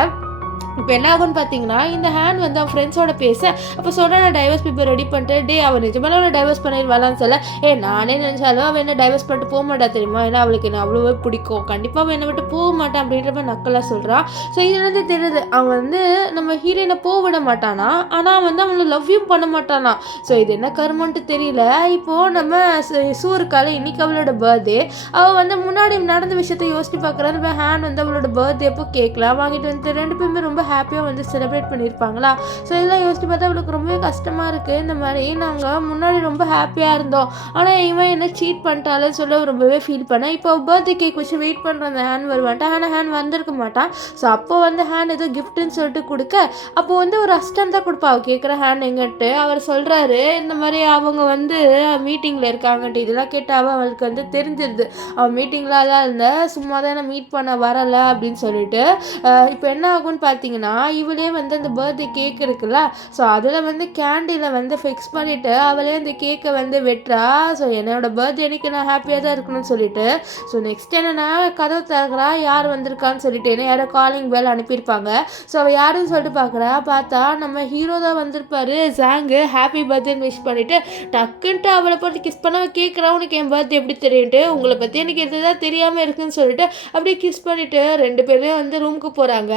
இப்போ என்ன ஆகும்னு பார்த்தீங்கன்னா இந்த ஹேண்ட் வந்து அவன் ஃப்ரெண்ட்ஸோட பேச அப்போ சொல்கிறேன் நான் டைவர்ஸ் பேப்பர் ரெடி பண்ணிட்டு டே அவன் நிஜமால அவனை டைவர்ஸ் பண்ணிடுவாளான்னு சொல்ல நானே நினச்சாலும் அவன் என்ன டைவர்ஸ் பண்ணிட்டு போக மாட்டா தெரியுமா, ஏன்னா அவளுக்கு என்ன அவ்வளோவே பிடிக்கும், கண்டிப்பாக அவன் என்னை விட்டு போக மாட்டான் அப்படின்ற மாதிரி நக்கலாக சொல்கிறான். ஸோ இதுலேருந்து தெரியுது அவன் வந்து நம்ம ஹீரோயினை போக விட மாட்டானா, ஆனால் வந்து அவனை லவ்யும் பண்ண மாட்டானா. ஸோ இது என்ன கருமன்ட்டு தெரியல. இப்போது நம்ம சூ இருக்கால இன்னைக்கு அவளோட பர்த்டே, அவள் வந்து முன்னாடி நடந்த விஷயத்த யோசிச்சு பார்க்குறா. நம்ம ஹேண்ட் வந்து அவளோட பர்த்டே அப்போ கேட்கலாம் வாங்கிட்டு வந்து 2 பேருமே ரொம்ப ஹாப்பியாக வந்து செலிப்ரேட் பண்ணியிருப்பாங்களா. ஸோ இதெல்லாம் யோசிச்சு பார்த்தா அவளுக்கு ரொம்பவே கஷ்டமாக இருக்குது. இந்த மாதிரி நாங்கள் முன்னாடி ரொம்ப ஹாப்பியாக இருந்தோம், ஆனால் இவன் என்ன சீட் பண்ணிட்டாலும் சொல்ல ரொம்பவே ஃபீல் பண்ணேன். இப்போ பர்த்டே கேக் வச்சு வெயிட் பண்ணுற அந்த ஹேண்ட் வருவான்ட்டான், ஆனால் ஹேண்ட் வந்திருக்க மாட்டான். ஸோ அப்போ வந்து ஹேண்ட் ஏதோ கிஃப்ட்டுன்னு சொல்லிட்டு கொடுக்க அப்போ வந்து ஒரு அஸ்டன் தான் கொடுப்பா, அவள் கேட்குற ஹேண்ட் எங்கிட்டு அவர் சொல்கிறாரு இந்த மாதிரி அவங்க வந்து மீட்டிங்கில் இருக்காங்கன்ட்டு. இதெல்லாம் கேட்டு அவளுக்கு வந்து தெரிஞ்சிருது அவள் மீட்டிங்கில் தான் இருந்த சும்மா தான் என்ன மீட் பண்ண வரலை அப்படின்னு சொல்லிட்டு. இப்போ என்ன ஆகும்னு பார்த்தீங்கன்னா இவளே வந்து அந்த பர்த்டே கேக் இருக்குல்ல, ஸோ அதில் வந்து கேண்டில் வந்து ஃபிக்ஸ் பண்ணிவிட்டு அவளே அந்த கேக்கை வந்து வெட்டுறா. ஸோ என்னோட பர்த்டே அன்னைக்கு நான் ஹாப்பியாக தான் இருக்கணும்னு சொல்லிட்டு. ஸோ நெக்ஸ்ட் என்னென்னா கதவு திறக்கிறா, யார் வந்திருக்கான்னு சொல்லிட்டு ஏன்னா யாரோ காலிங் பெல் அனுப்பியிருப்பாங்க. ஸோ அவள் யாருன்னு சொல்லிட்டு பார்க்குறா, பார்த்தா நம்ம ஹீரோ தான் வந்திருப்பாரு. ஜாங்கு ஹாப்பி பர்த்டேன்னு விஷ் பண்ணிவிட்டு டக்குன்ட்டு அவளை பார்த்து கிஸ் பண்ண கேட்குறா, உனக்கு என் பர்த்டே எப்படி தெரியுன்ட்டு, உங்களை பற்றி எனக்கு எதுதான் தெரியாமல் இருக்குன்னு சொல்லிட்டு அப்படியே கிஸ் பண்ணிவிட்டு 2 பேருமே வந்து ரூமுக்கு போகிறாங்க.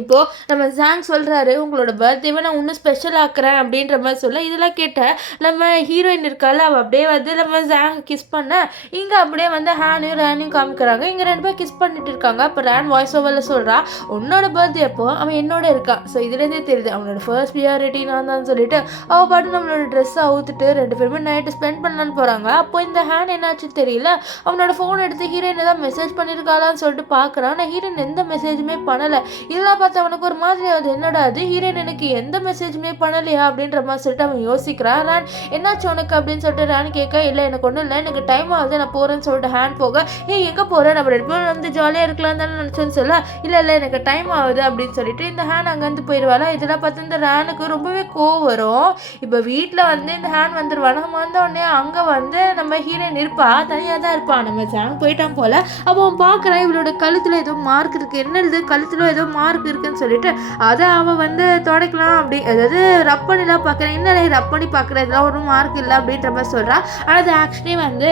இப்போது நம்ம ஜாங் சொல்கிறாரு உங்களோட பர்த்டேவை நான் இன்னும் ஸ்பெஷல் ஆக்குறேன் அப்படின்ற மாதிரி சொல்ல இதெல்லாம் கேட்டேன். நம்ம ஹீரோயின் இருக்கால அவள் அப்படியே வந்து நம்ம ஜாங் கிஸ் பண்ண இங்கே அப்படியே வந்து ஹேனையும் ரேனையும் காமிக்கிறாங்க. இங்கே 2 பேர் கிஸ் பண்ணிட்டு இருக்காங்க. அப்போ ரேன் வாய்ஸ் ஓவரில் சொல்கிறா உன்னோட பர்த்டே அப்போ அவன் என்னோட இருக்கான். ஸோ இதுலேருந்தே தெரியுது அவனோட ஃபர்ஸ்ட் ப்ரியாரிட்டி நான் தான் சொல்லிட்டு அவள் பாட்டு நம்மளோட ட்ரெஸ்ஸை அவுத்துட்டு 2 பேருமே நைட்டு ஸ்பெண்ட் பண்ணலான்னு போகிறாங்க. அப்போ இந்த ஹேண்ட் என்னாச்சுன்னு தெரியல, அவனோட ஃபோன் எடுத்து ஹீரோயின் தான் மெசேஜ் பண்ணியிருக்காளான்னு சொல்லிட்டு பார்க்குறான். ஆனால் ஹீரோயின் எந்த மெசேஜுமே பண்ணலை. இதெல்லாம் பார்த்து அவனுக்கு ஒரு மாதிரி அது என்னடா அது ஹீரோயின் எனக்கு எந்த மெசேஜுமே பண்ணலையா அப்படின்ற மாதிரி சொல்லிட்டு அவன் யோசிக்கிறான். ரான் என்னாச்சு உனக்கு அப்படின்னு சொல்லிட்டு ரான் கேட்க, இல்லை எனக்கு ஒன்றும் இல்லை, எனக்கு டைம் ஆகுது, நான் போகிறேன்னு சொல்லிட்டு ஹேண்ட் போக, எங்கே போகிறேன், நம்ம 2 பேரும் வந்து ஜாலியாக இருக்கலாம் தானே நினச்சேன்னு சொல்ல, இல்லை எனக்கு டைம் ஆகுது அப்படின்னு சொல்லிட்டு இந்த ஹேண்ட் அங்கேருந்து போயிடுவாளா. இதெல்லாம் பார்த்து இந்த ரானுக்கு ரொம்பவே கோவம் வரும். இப்போ வீட்டில் வந்து இந்த ஹேண்ட் வந்துடுவான். நம்ம வந்த உடனே அங்கே வந்து நம்ம ஹீரோயின் இருப்பா, தனியாக தான் இருப்பான். நம்ம ஜாங் போயிட்டான் போல். அப்போ அவன் பார்க்குறான் இவளோட கழுத்தில் ஏதோ மார்க் இருக்குது, என்னது கழுத்தில் ஏதோ மார்க் இருக்குன்னு சொல்லிட்டு அதை அவன் வந்து தொடக்கலாம் அப்படி, அதாவது ரப் பண்ணிலாம் பார்க்குறேன், என்ன ரப் பண்ணி பார்க்குறேன், இதெல்லாம் ஒன்றும் மார்க் இல்லை அப்படின்ற மாதிரி சொல்கிறான். ஆனால் அது ஆக்சுவலி வந்து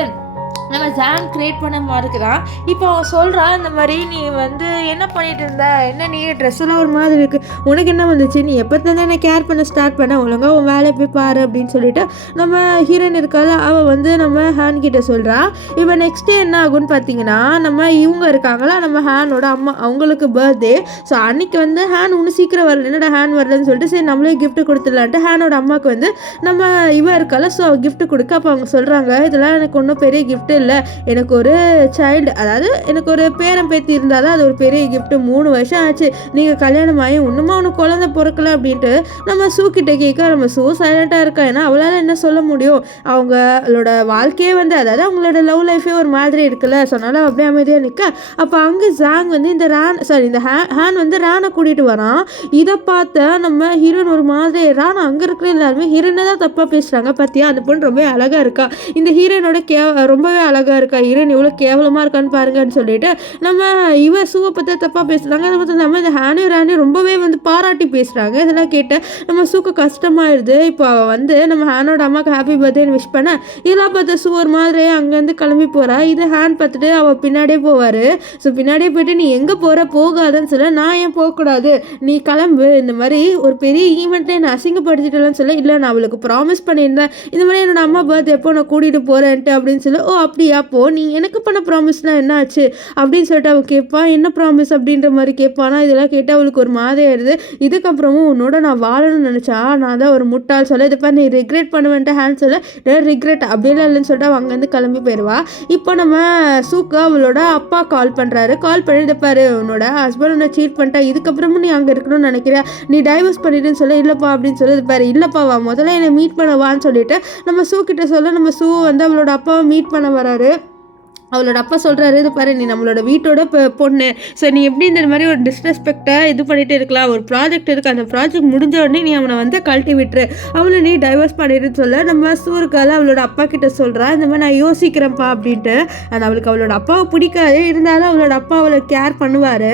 நம்ம ஜாங் கிரியேட் பண்ண மார்க்கு தான். இப்போ அவன் சொல்கிறான், இந்த மாதிரி நீ வந்து என்ன பண்ணிட்டு இருந்த, என்ன நீ ட்ரெஸ் எல்லாம் ஒரு மாதிரி இருக்குது, உனக்கு என்ன வந்துச்சு, நீ எப்போ தான் என்ன கேர் பண்ண ஸ்டார்ட் பண்ண, ஒழுங்காக உன் வேலையை போய் பாரு அப்படின்னு சொல்லிட்டு நம்ம ஹீரோயின் இருக்கால அவள் வந்து நம்ம ஹேண்ட் கிட்ட சொல்கிறா. இப்போ நெக்ஸ்ட் டே என்ன ஆகும்னு பார்த்தீங்கன்னா, நம்ம இவங்க இருக்காங்களா நம்ம ஹேனோட அம்மா, அவங்களுக்கு பர்த்டே. ஸோ அன்றைக்கி வந்து ஹேன் ஒன்று சீக்கிரம் வரல, என்னடா ஹேன் வரலன்னு சொல்லிட்டு சரி நம்மளே கிஃப்ட் கொடுத்துடலான்ட்டு ஹேனோட அம்மாவுக்கு வந்து நம்ம இவ இருக்கால ஸோ கிஃப்ட் கொடுக்க. அப்போ அவங்க சொல்கிறாங்க, இதெல்லாம் எனக்கு ஒன்றும் பெரிய கிஃப்ட் இல்லை, எனக்கு ஒரு சைல்டு, அதாவது எனக்கு ஒரு பேரன் பேத்தி இருந்தால் தான் அது ஒரு பெரிய கிஃப்ட்டு, 3 வருஷம் ஆச்சு நீங்கள் கல்யாணம் ஆகி ஒன்றுமா உனக்கு குழந்தை பிறக்கல அப்படின்ட்டு நம்ம சூ கிட்ட கேட்க, நம்ம சூ சைலண்ட்டாக இருக்கா. ஏன்னா அவளால் என்ன சொல்ல முடியும், அவங்களோட வாழ்க்கையே வந்து அதாவது அவங்களோட லவ் லைஃபே ஒரு மாதிரி இருக்குல்ல, சொன்னாலும் அப்படியே அமைதியாக நிற்க. அப்போ அங்கே ஜாங் வந்து இந்த ஹேன் வந்து ரானை கூட்டிகிட்டு வரான். இதை பார்த்த நம்ம ஹீரோயின் ஒரு மாதிரி, ரான் அங்கே இருக்கிற எல்லாருமே ஹீரோயினை தான் தப்பாக பேசுகிறாங்க, பார்த்தியா அந்த பொண்ணு ரொம்பவே அழகாக இருக்கா, இந்த ஹீரோயினோட ரொம்பவே அழகாக இருக்கா, ஹீரோயின் இவ்வளோ கேவலமாக இருக்கான்னு பாருங்கன்னு சொல்லிட்டு நம்ம இவ சூவை பற்றி தப்பாக பேசுகிறாங்க. அதை பார்த்து நம்ம இந்த ராணி ரொம்பவே வந்து பாராட்டி பேசுகிறாங்க. இதெல்லாம் கேட்டு நம்ம சூக்கு கஷ்டமாயிருது. இப்போ அவள் வந்து நம்ம ஹேனோட அம்மாவுக்கு ஹாப்பி பர்த்டேன்னு விஷ் பண்ண, இதெல்லாம் பார்த்து சூ ஒரு மாதிரி அங்கேருந்து கிளம்பி போகிறா. இது ஹேண்ட் பார்த்துட்டு அவள் பின்னாடியே போவார். ஸோ பின்னாடியே போயிட்டு நீ எங்கே போகிற போகாதுன்னு சொல்ல, நான் ஏன் போகக்கூடாது, நீ கிளம்பு, இந்த மாதிரி ஒரு பெரிய ஈவெண்ட்டை நான் அசிங்கப்படுத்திட்டேன்னு சொல்ல, இல்லை நான் அவளுக்கு ப்ராமிஸ் பண்ணியிருந்தேன் இந்த மாதிரி என்னோட அம்மா பர்த்டே எப்போ நான் கூட்டிகிட்டு போகிறேன்ட்டு அப்படின்னு சொல்ல, ஓ அப்படியா, அப்போது நீ எனக்கு பண்ண ப்ராமிஸ்னால் என்ன ஆச்சு அப்படின்னு சொல்லிட்டு அவள் கேட்பான். என்ன ப்ராமிஸ் அப்படின்ற மாதிரி கேட்பானா. இதெல்லாம் கேட்டு அவளுக்கு ஒரு மாதிரி ஆயிடுது. இதுக்கப்புறமும் உன்னோட நான் வாழணும்னு நினச்சா நான் தான் ஒரு முட்டாள் சொல்ல, இதை பாரு நீ ரிக்ரெட் பண்ணுவேன்ட்டு ஹேண்ட் சொல்ல, ரிக்ரெட் அப்படிலாம் இல்லைன்னு சொல்லிட்டு அவள் அங்கேருந்து கிளம்பி போயிடுவா. இப்போ நம்ம சூக்கு அவளோட அப்பா கால் பண்ணுறாரு. கால் பண்ணிட்டு பாரு உன்னோட ஹஸ்பண்ட் உன்னை சீட் பண்ணிட்டா, இதுக்கப்புறமும் நீ அங்கே இருக்கணும்னு நினைக்கிறியா, நீ டைவர்ஸ் பண்ணிட்டுன்னு சொல்ல, இல்லைப்பா அப்படின்னு சொல்லி பாரு, இல்லைப்பா வா முதல்ல என்னை மீட் பண்ண வான்னு சொல்லிட்டு நம்ம சூ கிட்ட சொல்ல, நம்ம சூ வந்து அவளோட அப்பாவை மீட் பண்ண வராரு. அவளோட அப்பா சொல்கிறாரு, இது பாரு நீ நம்மளோட வீட்டோட பொண்ணு, ஸோ நீ எப்படி இந்த மாதிரி ஒரு டிஸ்ரெஸ்பெக்டாக இது பண்ணிகிட்டு இருக்கலாம், ஒரு ப்ராஜெக்ட் இருக்குது, அந்த ப்ராஜெக்ட் முடிஞ்ச உடனே நீ அவனை வந்து கழட்டி விட்டுரு, அவனை நீ டைவர்ஸ் பண்ணிடுன்னு சொல்ல நம்ம சூருக்கால அவளோட அப்பா கிட்ட சொல்கிறா, இந்த மாதிரி நான் யோசிக்கிறேன்ப்பா அப்படின்ட்டு. ஆனால் அவளுக்கு அவளோட அப்பாவை பிடிக்காது, இருந்தாலும் அவளோட அப்பா அவளை கேர் பண்ணுவார்.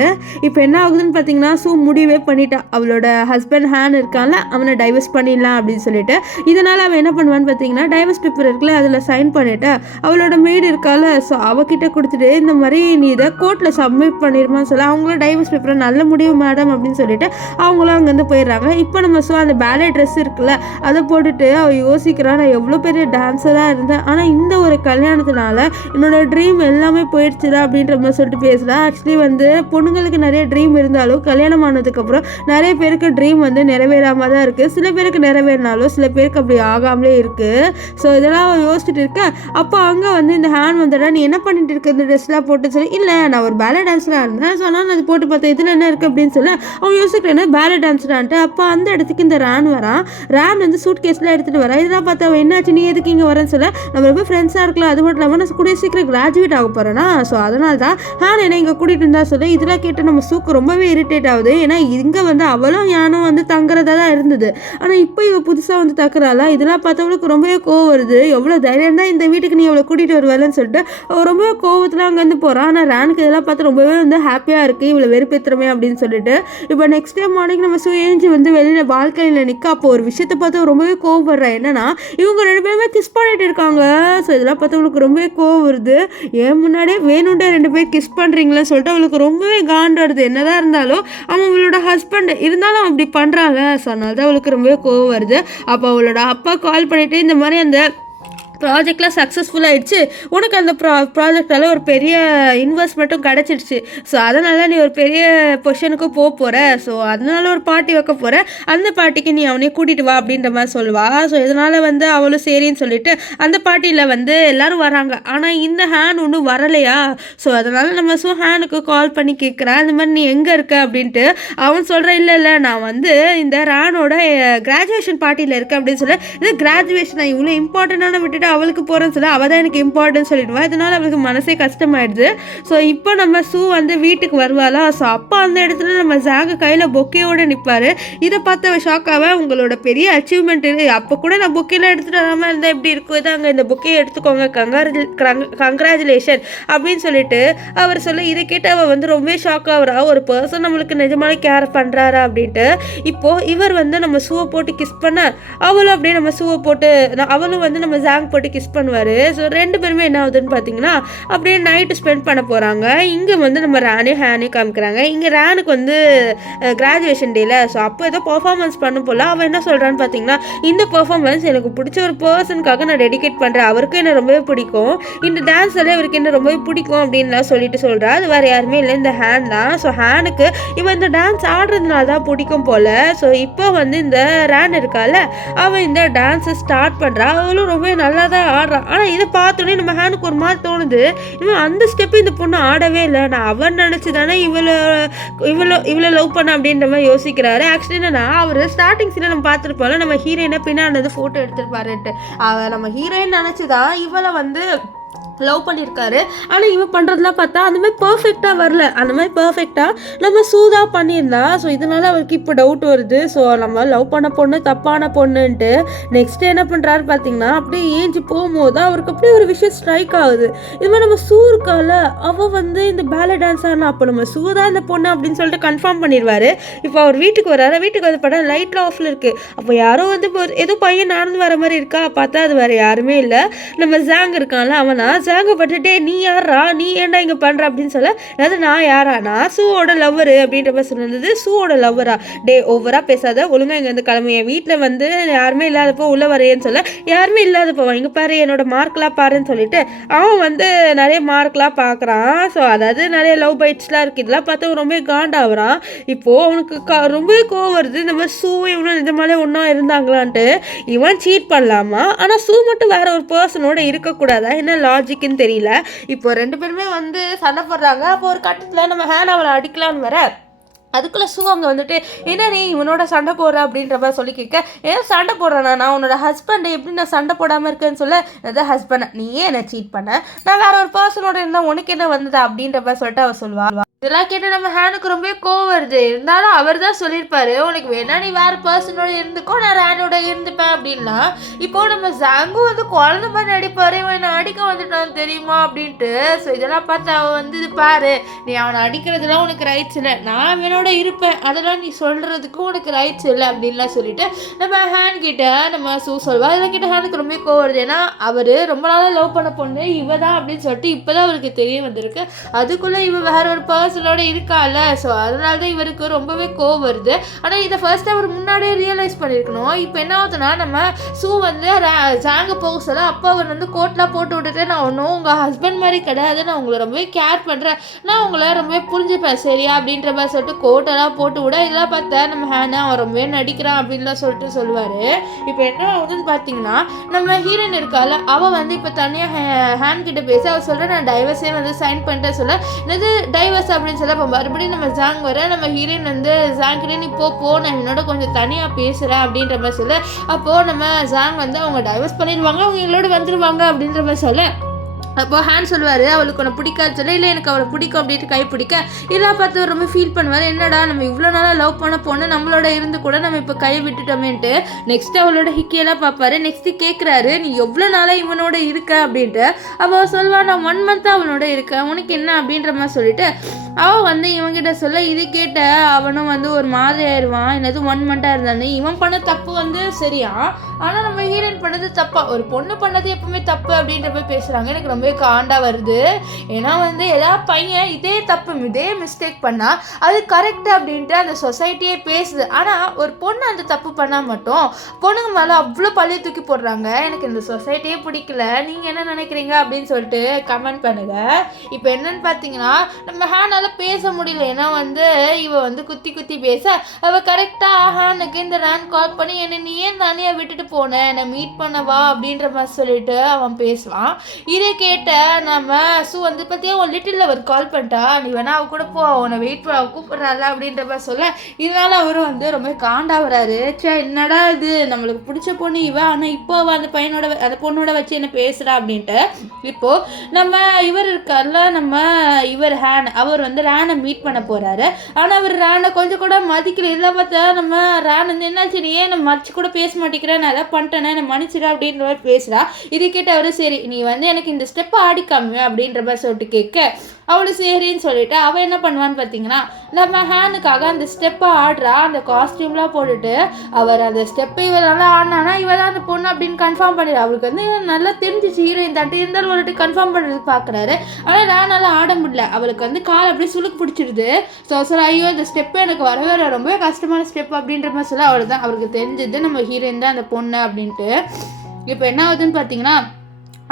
இப்போ என்ன ஆகுதுன்னு பார்த்தீங்கன்னா, சூ முடிவே பண்ணிட்டா, அவளோட ஹஸ்பண்ட் ஹேன் இருக்கான்ல அவனை டைவர்ஸ் பண்ணிடலாம் அப்படின்னு சொல்லிட்டு. இதனால் அவன் என்ன பண்ணுவான்னு பார்த்தீங்கன்னா, டைவர்ஸ் பேப்பர் இருக்குல்ல அதில் சைன் பண்ணிவிட்டு அவளோட மெய்டு இருக்கால ஸோ அவகிட்ட கொடுத்துட்டு இந்த மாதிரி நீ இதை கோர்ட்டில் சப்மிட் பண்ணிடுமான்னு சொல்ல, அவங்களும் டைவர்ஸ் பேப்பரை நல்ல முடிவு மேடம் அப்படின்னு சொல்லிட்டு அவங்களும் அங்கேருந்து போயிடுறாங்க. இப்போ நம்ம அந்த பேலே ட்ரெஸ் இருக்குல்ல அதை போட்டுட்டு அவள் யோசிக்கிறான், நான் எவ்வளோ பெரிய டான்ஸராக இருந்தேன், ஆனால் இந்த ஒரு கல்யாணத்தினால என்னோட ட்ரீம் எல்லாமே போயிடுச்சுதா அப்படின்ற மாதிரி சொல்லிட்டு பேசுகிறேன். ஆக்சுவலி வந்து பொண்ணுங்களுக்கு நிறைய ட்ரீம் இருந்தாலும் கல்யாணம் ஆனதுக்கப்புறம் நிறைய பேருக்கு ட்ரீம் வந்து நிறைவேறாமல் தான் இருக்குது, சில பேருக்கு நிறைவேறினாலும் சில பேருக்கு அப்படி ஆகாமலே இருக்குது. ஸோ இதெல்லாம் யோசிச்சுட்டு இருக்கேன். அப்போ அங்கே வந்து இந்த ஹேண்ட் வந்துடா, நீ என்ன பண்ணிட்டு இருக்க இந்த ட்ரெஸ்லாம் போட்டு சொல்லி, இல்லை நான் ஒரு பேலே டான்ஸ்லாம் இருந்தேன், ஸோ நான் அது போட்டு பார்த்தேன், இதில் என்ன இருக்குது அப்படின்னு சொல்ல அவன் யோசிக்கிறேன் பேலே டான்ஸ்டான்ட்டு. அப்போ அந்த இடத்துக்கு இந்த ரான் வரான். ரான் வந்து சூட் கேஸ்லாம் எடுத்துகிட்டு வரா. இதெல்லாம் பார்த்தா அவன் என்னாச்சு நீ எதுக்கு இங்கே வரேன்னு சொல்ல, நம்ம ரொம்ப ஃப்ரெண்ட்ஸாக இருக்கலாம், அது மட்டும் இல்லாமல் நான் கூடிய சீக்கிரம் கிராஜுவேட் ஆக போகிறேன்னா ஸோ அதனால தான் ஹேன் என்ன இங்கே கூட்டிகிட்டு இருந்தா சொல்ல. இதெல்லாம் கேட்டு நம்ம சூக்கு ரொம்பவே இரிட்டேட் ஆகுது. ஏன்னா இங்கே வந்து அவளும் யானும் வந்து தங்குறதா தான் இருந்தது, ஆனால் இப்போ இவ புதுசாக வந்து தக்குறாளா. இதெல்லாம் பார்த்தவளுக்கு ரொம்பவே கோவம் வருது. எவ்வளோ தைரியம் தான் இந்த வீட்டுக்கு நீ அவளை கூட்டிகிட்டு வருவாள்னு சொல்லிட்டு ரொம்பவே கோவத்தில் அங்கேருந்து போகிறான். ஆனால் ரானுக்கு இதெல்லாம் பார்த்து ரொம்பவே வந்து ஹாப்பியாக இருக்குது, இவ்வளோ வெறுப்பேற்றுறமே அப்படின்னு சொல்லிட்டு. இப்போ நெக்ஸ்ட் டே மார்னிங் நம்ம ஏஞ்சி வந்து வெளியில் பால்கனியில் நிற்க, அப்போ ஒரு விஷயத்தை பார்த்து ரொம்பவே கோவப்படுறா. என்னன்னா இவங்க 2 பேருமே கிஸ் பண்ணிட்டு இருக்காங்க. ஸோ இதெல்லாம் பார்த்து அவளுக்கு ரொம்பவே கோவம் வருது. ஏன் முன்னாடியே வேணுண்டே 2 பேர் கிஸ் பண்ணுறீங்களேன்னு சொல்லிட்டு அவளுக்கு ரொம்பவே காண்டு வருது. என்னதான் இருந்தாலும் அவங்களோட ஹஸ்பண்ட் இருந்தாலும் அப்படி பண்ணுறாங்க. ஸோ அதனால தான் அவளுக்கு ரொம்பவே கோவம் வருது. அப்போ அவளோட அப்பா கால் பண்ணிவிட்டு இந்த மாதிரி அந்த ப்ராஜெக்ட்லாம் சக்ஸஸ்ஃபுல் ஆகிடுச்சு, உனக்கு அந்த ப்ராஜெக்டால் ஒரு பெரிய இன்வெஸ்ட்மெண்ட்டும் கிடச்சிடுச்சு, ஸோ அதனால் நீ ஒரு பெரிய பொசிஷனுக்கு போகிற, ஸோ அதனால ஒரு பார்ட்டி வைக்க போகிற, அந்த பார்ட்டிக்கு நீ அவனையும் கூட்டிகிட்டு வா அப்படின்ற மாதிரி சொல்லுவாள். ஸோ இதனால் வந்து அவளும் சரின்னு சொல்லிட்டு அந்த பார்ட்டியில் வந்து எல்லோரும் வராங்க. ஆனால் இந்த ஹேன் ஒன்றும் வரலையா, ஸோ அதனால் நம்ம ஹேனுக்கு கால் பண்ணி கேட்குறேன், இந்த மாதிரி நீ எங்கே இருக்க அப்படின்ட்டு. அவன் சொல்கிறேன், இல்லை நான் வந்து இந்த ரேனோட கிராஜுவேஷன் பார்ட்டியில் இருக்கேன் அப்படின்னு சொல்லி, இது கிராஜுவேஷன் இவ்வளோ இம்பார்ட்டண்டான விட்டுட்டு அவளுக்கு போகிறேன்னு சொல்லி அவள் தான் எனக்கு இம்பார்ட்டன்ட் சொல்லிடுவா. இதனால் அவளுக்கு மனசே கஷ்டமாயிடுது. ஸோ இப்போ நம்ம வந்து வீட்டுக்கு வருவாளா, ஸோ அப்போ அந்த இடத்துல நம்ம ஜாங்க கையில் பொக்கையோடு நிற்பார். இதை பார்த்து அவள் ஷாக்காக, உங்களோட பெரிய அச்சீவ்மெண்ட் இது, அப்போ கூட நான் பொக்கையெல்லாம் எடுத்துகிட்டு வராமல் இருந்தால் எப்படி இருக்கும், இதாங்க இந்த பொக்கையை எடுத்துக்கோங்க, கங்க்ராச்சுலேஷன் அப்படின்னு சொல்லிட்டு அவர் சொல்ல, இதை கேட்டு அவள் வந்து ரொம்பவே ஷாக் ஆகுறா. ஒரு பர்சன் நம்மளுக்கு நிஜமாலே கேர் பண்ணுறாரா அப்படின்ட்டு. இப்போது இவர் வந்து நம்ம ஷூவை போட்டு கிஸ் பண்ண, அவளும் அப்படியே நம்ம ஷூவை போட்டு அவளும் வந்து நம்ம ஜாங் போட்டு கிஸ் பண்ணுவார். ஸோ 2 பேருமே என்ன ஆகுதுன்னு பார்த்தீங்கன்னா அப்படியே நைட்டு ஸ்பெண்ட் பண்ண போகிறாங்க. இங்கே வந்து நம்ம ஹேனே காமிக்கிறாங்க. இங்கே ரேனுக்கு வந்து கிராஜுவேஷன் டேல, ஸோ அப்போ ஏதோ பர்ஃபார்மன்ஸ் பண்ண போல. அவன் என்ன சொல்கிறான்னு பார்த்தீங்கன்னா, இந்த பர்ஃபார்மன்ஸ் எனக்கு பிடிச்ச ஒரு பர்சனுக்காக நான் டெடிகேட் பண்ணுறேன், அவருக்கு என்ன ரொம்பவே பிடிக்கும், இந்த டான்ஸ் எல்லாம் இவருக்கு என்ன ரொம்பவே பிடிக்கும் அப்படின்லாம் சொல்லிட்டு சொல்கிறா. அது வேறு யாருமே இல்லை, இந்த ஹேன் தான். ஸோ ஹேனுக்கு இவன் இந்த டான்ஸ் ஆடுறதுனால தான் பிடிக்கும் போல். ஸோ இப்போ வந்து இந்த ரேன் இருக்கால, அவன் இந்த டான்ஸை ஸ்டார்ட் பண்ணுறா. அவளும் ரொம்ப நல்லா தான் ஆடுறான். ஆனால் இதை பார்த்தோன்னே நம்ம ஹேனுக்கு ஒரு மாதிரி தோணுது, இவன் அந்த ஸ்டெப்பு இந்த பொண்ணு ஆடவே இல்லை, நான் அவன் நினச்சி தானே இவ்வளோ லவ் பண்ண அப்படின்ற மாதிரி யோசிக்கிறாரு. ஆக்சுவலி என்னன்னா, அவர் ஸ்டார்டிங் சீனில் நம்ம பார்த்துருப்போம்ல, நம்ம ஹீரோயினை பின்னாடி ஃபோட்டோ எடுத்துருப்பாருன்ட்டு, நம்ம ஹீரோயின் நினச்சி தான் இவளை வந்து லவ் பண்ணியிருக்காரு. ஆனால் இவன் பண்ணுறதுலாம் பார்த்தா அந்த மாதிரி பர்ஃபெக்டாக வரல, அந்த மாதிரி பர்ஃபெக்டாக நம்ம சூதாக பண்ணியிருந்தா. ஸோ இதனால் அவருக்கு இப்போ டவுட் வருது, ஸோ நம்ம லவ் பண்ண பொண்ணு தப்பான பொண்ணுன்ட்டு. நெக்ஸ்ட் என்ன பண்ணுறாரு பார்த்தீங்கன்னா, அப்படியே ஏஞ்சி போகும்போது அவருக்கு அப்படியே ஒரு விஷயம் ஸ்ட்ரைக் ஆகுது. இது மாதிரி நம்ம சூ இருக்கால, அவள் வந்து இந்த பேலே டான்ஸ் ஆனா அப்போ நம்ம சூ தான் இந்த பொண்ணு அப்படின்னு சொல்லிட்டு கன்ஃபார்ம் பண்ணிடுவார். இப்போ அவர் வீட்டுக்கு வராரு, வீட்டுக்கு வந்து படம் லைட்லாம் ஆஃபில் இருக்குது. அப்போ யாரோ வந்து ஏதோ பையன் நடந்து வர மாதிரி இருக்கா, பார்த்தா அது வேறு யாருமே இல்லை, நம்ம ஜாங் இருக்கான்ல அவனா. ஜாங்க பட்டுட்டே, நீ யாரா, நீ ஏன்டா இங்கே பண்ணுற அப்படின்னு சொல்ல, அதாவது நான் யாரா, நான் சூவோட லவ்வரு அப்படின்ற மாதிரி சொன்னது. சூவோட லவ்வரா, டே ஓவராக பேசாத, ஒழுங்காக இங்கே வந்து கிளம்பு, என் வீட்டில் வந்து யாருமே இல்லாதப்போ உள்ளே வரையன்னு சொல்ல, யாருமே இல்லாதப்போ இங்கே பாரு என்னோட மார்க்லாம் பாருன்னு சொல்லிட்டு அவன் வந்து நிறைய மார்க்லாம் பார்க்குறான். ஸோ அதாவது நிறைய லவ் பைட்ஸ்லாம் இருக்குது, இதெல்லாம் பார்த்து ரொம்ப காண்டாகிறான். இப்போது அவனுக்கு ரொம்பவே கோவம் வருது, இந்த மாதிரி சூ இவனும் இந்த மாதிரி ஒன்றா இருந்தாங்களான்ட்டு. இவன் சீட் பண்ணலாமா, ஆனால் சூ மட்டும் வேற ஒரு பர்சனோட இருக்கக்கூடாதா, என்ன லாஜிக் தெரியல. இப்போ 2 பேருமே வந்து சண்டை போடுறாங்க. அப்போ ஒரு கட்டத்தில் நம்ம ஹேன் அவளை அடிக்கலான்னு வர, அதுக்குள்ளே சூ அங்கே வந்துட்டு, என்ன நீ இவனோட சண்டை போடுற அப்படின்ற மாதிரி சொல்லி கேட்க, ஏன் சண்டை போடுறேன்னா, நான் உன்னோட ஹஸ்பண்ட் எப்படி நான் சண்டை போடாமல் இருக்கேன்னு சொல்ல, அதான் ஹஸ்பண்ட் நீ ஏன் என்னை சீட் பண்ண, நான் வேற ஒரு பர்சனோட இருந்தால் உனக்கு என்ன வந்ததா அப்படின்ற மாதிரி சொல்லிட்டு அவள் சொல்லுவாள். இதெல்லாம் கேட்டு நம்ம ஹேனுக்கு ரொம்ப கோவம் வருது. இருந்தாலும் அவர் தான் சொல்லியிருப்பாரு, உனக்கு வேணா நீ வேறு பர்சனோட இருந்துக்கோ, நான் ரேனோட இருந்துப்பேன் அப்படின்னா. இப்போ நம்ம ஜாங்கும் வந்து குழந்த மாதிரி நடிப்பார், இவன் என்னை அடிக்க வந்துட்டான் தெரியுமா அப்படின்ட்டு. ஸோ இதெல்லாம் பார்த்து அவன் வந்து இது பாரு, நீ அவனை அடிக்கிறதுலாம் உனக்கு ரைட்ஸ் இல்லை, நான் அவனோட இருப்பேன், அதெல்லாம் நீ சொல்கிறதுக்கு உனக்கு ரைட்ஸ் இல்லை அப்படின்லாம் சொல்லிட்டு நம்ம ஹேன் கிட்ட நம்ம சூ சொல்வா. இதெல்லாம் கிட்ட ஹேனுக்கு ரொம்ப கோவம் வருது. ஏன்னா அவர் ரொம்ப நாளாக லவ் பண்ண பொண்ணு இவ தான் அப்படின்னு சொல்லிட்டு இப்போ தான் அவருக்கு தெரிய வந்திருக்கு. அதுக்குள்ளே இவன் வேற ஒரு பர்சனோட இருக்கால, ஸோ அதனால தான் இவருக்கு ரொம்பவே கோவம் வருது. ஆனால் இதை ஃபர்ஸ்ட் அவர் முன்னாடியே ரியலைஸ் பண்ணியிருக்கணும். இப்போ என்ன ஆகுதுன்னா, நம்ம சூ வந்து ஜாங்க போக சொல்ல, அப்போ அவர் வந்து கோட்லாம் போட்டு விட்டுட்டு, நான் ஒன்றும் உங்கள் ஹஸ்பண்ட் மாதிரி கிடையாது, நான் உங்களை ரொம்பவே கேர் பண்ணுறேன், நான் உங்களை ரொம்பவே புரிஞ்சுப்பேன் சரியா அப்படின்ற மாதிரி சொல்லிட்டு கோட்டெல்லாம் போட்டு விட, இதெல்லாம் பார்த்தா நம்ம ஹேனை அவன் ரொம்பவே நடிக்கிறான் அப்படின்லாம் சொல்லிட்டு சொல்லுவார். இப்போ என்ன ஆகுதுன்னு பார்த்தீங்கன்னா, நம்ம ஹீரோயின் இருக்கால, அவள் வந்து இப்போ தனியாக ஹேன் கிட்ட பேச, அவள் சொல்கிறேன் நான் டைவர்ஸே வந்து சைன் பண்ணிட்டேன் சொல்ல, என்னது டைவர்ஸ் அப்படின்னு சொல்ல. அப்போ மறுபடியும் நம்ம ஜாங் வர, நம்ம ஹீரோயின் வந்து ஜாங் கிட்ட நீ போ நான் என்னோட கொஞ்சம் தனியாக பேசுகிறேன் அப்படின்ற மாதிரி சொல்ல. அப்போது நம்ம ஜாங் வந்து அவங்க டைவர்ஸ் பண்ணிடுவாங்க, அவங்க எங்களோட வந்துடுவாங்க அப்படின்ற மாதிரி சொல்ல. அப்போ ஹேன் சொல்லுவார், அவளுக்கு உன்னை பிடிக்காது சொல்ல, இல்லை எனக்கு அவளை பிடிக்கும் அப்படின்ட்டு கை பிடிக்க, இதெல்லாம் பார்த்து ரொம்ப ஃபீல் பண்ணுவார். என்னடா நம்ம இவ்வளோ நாளாக லவ் பண்ண பொண்ணு நம்மளோட இருந்து கூட நம்ம இப்போ கை விட்டுட்டோமேன்ட்டு. நெக்ஸ்ட் அவளோட ஹிக்கியெல்லாம் பார்ப்பாரு. நெக்ஸ்ட்டு கேட்குறாரு, நீ எவ்வளோ நாளாக இவனோட இருக்க அப்படின்ட்டு. அப்போ அவள் சொல்லுவா, நான் 1 மந்த்தாக அவனோட இருக்கேன், உனக்கு என்ன அப்படின்ற மாதிரி சொல்லிட்டு அவள் வந்து இவன்கிட்ட சொல்ல. இது கேட்ட அவனும் வந்து ஒரு மாதிரி ஆயிடுவான், என்னது 1 மந்த்தாக இருந்தானே, இவன் பண்ண தப்பு வந்து சரியா, ஆனால் நம்ம ஹீரோயின் பண்ணது தப்பா, ஒரு பொண்ணு பண்ணது எப்பவுமே தப்பு அப்படின்ற போய் பேசுகிறாங்க. எனக்கு ரொம்ப ரொம்பவே காண்டாக வருது. ஏன்னா வந்து ஏதாவது பையன் இதே மிஸ்டேக் பண்ணால் அது கரெக்டு அப்படின்ட்டு அந்த சொசைட்டியே பேசுது. ஆனால் ஒரு பொண்ணு அந்த தப்பு பண்ணால் மட்டும் பொண்ணுங்க மேலே அவ்வளோ பழிய தூக்கி போடுறாங்க. எனக்கு இந்த சொசைட்டியே பிடிக்கல, நீங்கள் என்ன நினைக்கிறீங்க அப்படின்னு சொல்லிட்டு கமெண்ட் பண்ணுங்கள். இப்போ என்னன்னு பார்த்தீங்கன்னா, நம்ம ஹேனால் பேச முடியல. ஏன்னா வந்து இவ வந்து குத்தி பேச அவள் கரெக்டாக ஹேனுக்கு இந்த ரேன் கால் பண்ணி என்னை நீ ஏன் தனியாக விட்டுட்டு போனேன், என்னை மீட் பண்ணவா அப்படின்ற மாதிரி சொல்லிட்டு அவன் பேசுவான். இதை கேட்ட நம்ம வந்து பார்த்தியா உன் லிட்டில் அவர் கால் பண்ணிட்டா, நீ வேணா அவ கூட போ, உன்னை வெயிட் பண்ண கூப்பிட்றாள் அப்படின்ற மாதிரி சொல்ல, இதனால அவரும் வந்து ரொம்ப காண்டாகிறாரு. என்னடா இது நம்மளுக்கு பிடிச்ச பொண்ணு இவ, ஆனால் இப்போ அவள் அந்த பொண்ணோட வச்சு என்ன பேசுகிறா அப்படின்ட்டு. இப்போது நம்ம இவர் இருக்கார்ல, ஹேன், அவர் வந்து ரேனை மீட் பண்ண போகிறாரு. ஆனால் அவர் ரேனை கொஞ்சம் கூட மதிக்கல. இதில் பார்த்தா நம்ம ரேன் வந்து என்னாச்சு, நீ ஏன் நம்ம மதிச்சு கூட பேச மாட்டேங்கிறேன், நான் எதாவது பண்ணிட்டேனே, என்னை மன்னிச்சிடா அப்படின்ற மாதிரி பேசுகிறா. இது கேட்ட அவர் சரி நீ வந்து எனக்கு இந்த ஸ்டெப்பை ஆடிக்காம அப்படின்ற மாதிரி சொல்லிட்டு கேட்க அவளு சரின்னு சொல்லிட்டு அவள் என்ன பண்ணுவான்னு பார்த்தீங்கன்னா, நம்ம ஹேனுக்காக அந்த ஸ்டெப்பை ஆடுறா. அந்த காஸ்டியூம்லாம் போட்டுட்டு அவர் அந்த ஸ்டெப்பை இவரெல்லாம் ஆடினானா இவள் தான் அந்த பொண்ணு அப்படின்னு கன்ஃபார்ம் பண்ணிடு. அவருக்கு வந்து நல்லா தெரிஞ்சிச்சு ஹீரோயின் தட்டு இருந்தாலும் ஒரு கன்ஃபார்ம் பண்ணுறது பார்க்குறாரு. ஆனால் ரேனால ஆட முடியல. அவளுக்கு வந்து கால் அப்படியே சுளுக்கு பிடிச்சிடுது. சொல்ல ஐயோ இந்த ஸ்டெப்பை எனக்கு வரவே ரொம்பவே கஷ்டமான ஸ்டெப் அப்படின்ற மாதிரி சொல்ல அவருக்கு தெரிஞ்சது நம்ம ஹீரோயின் தான் அந்த பொண்ணு அப்படின்ட்டு. இப்போ என்ன ஆகுதுன்னு பார்த்தீங்கன்னா,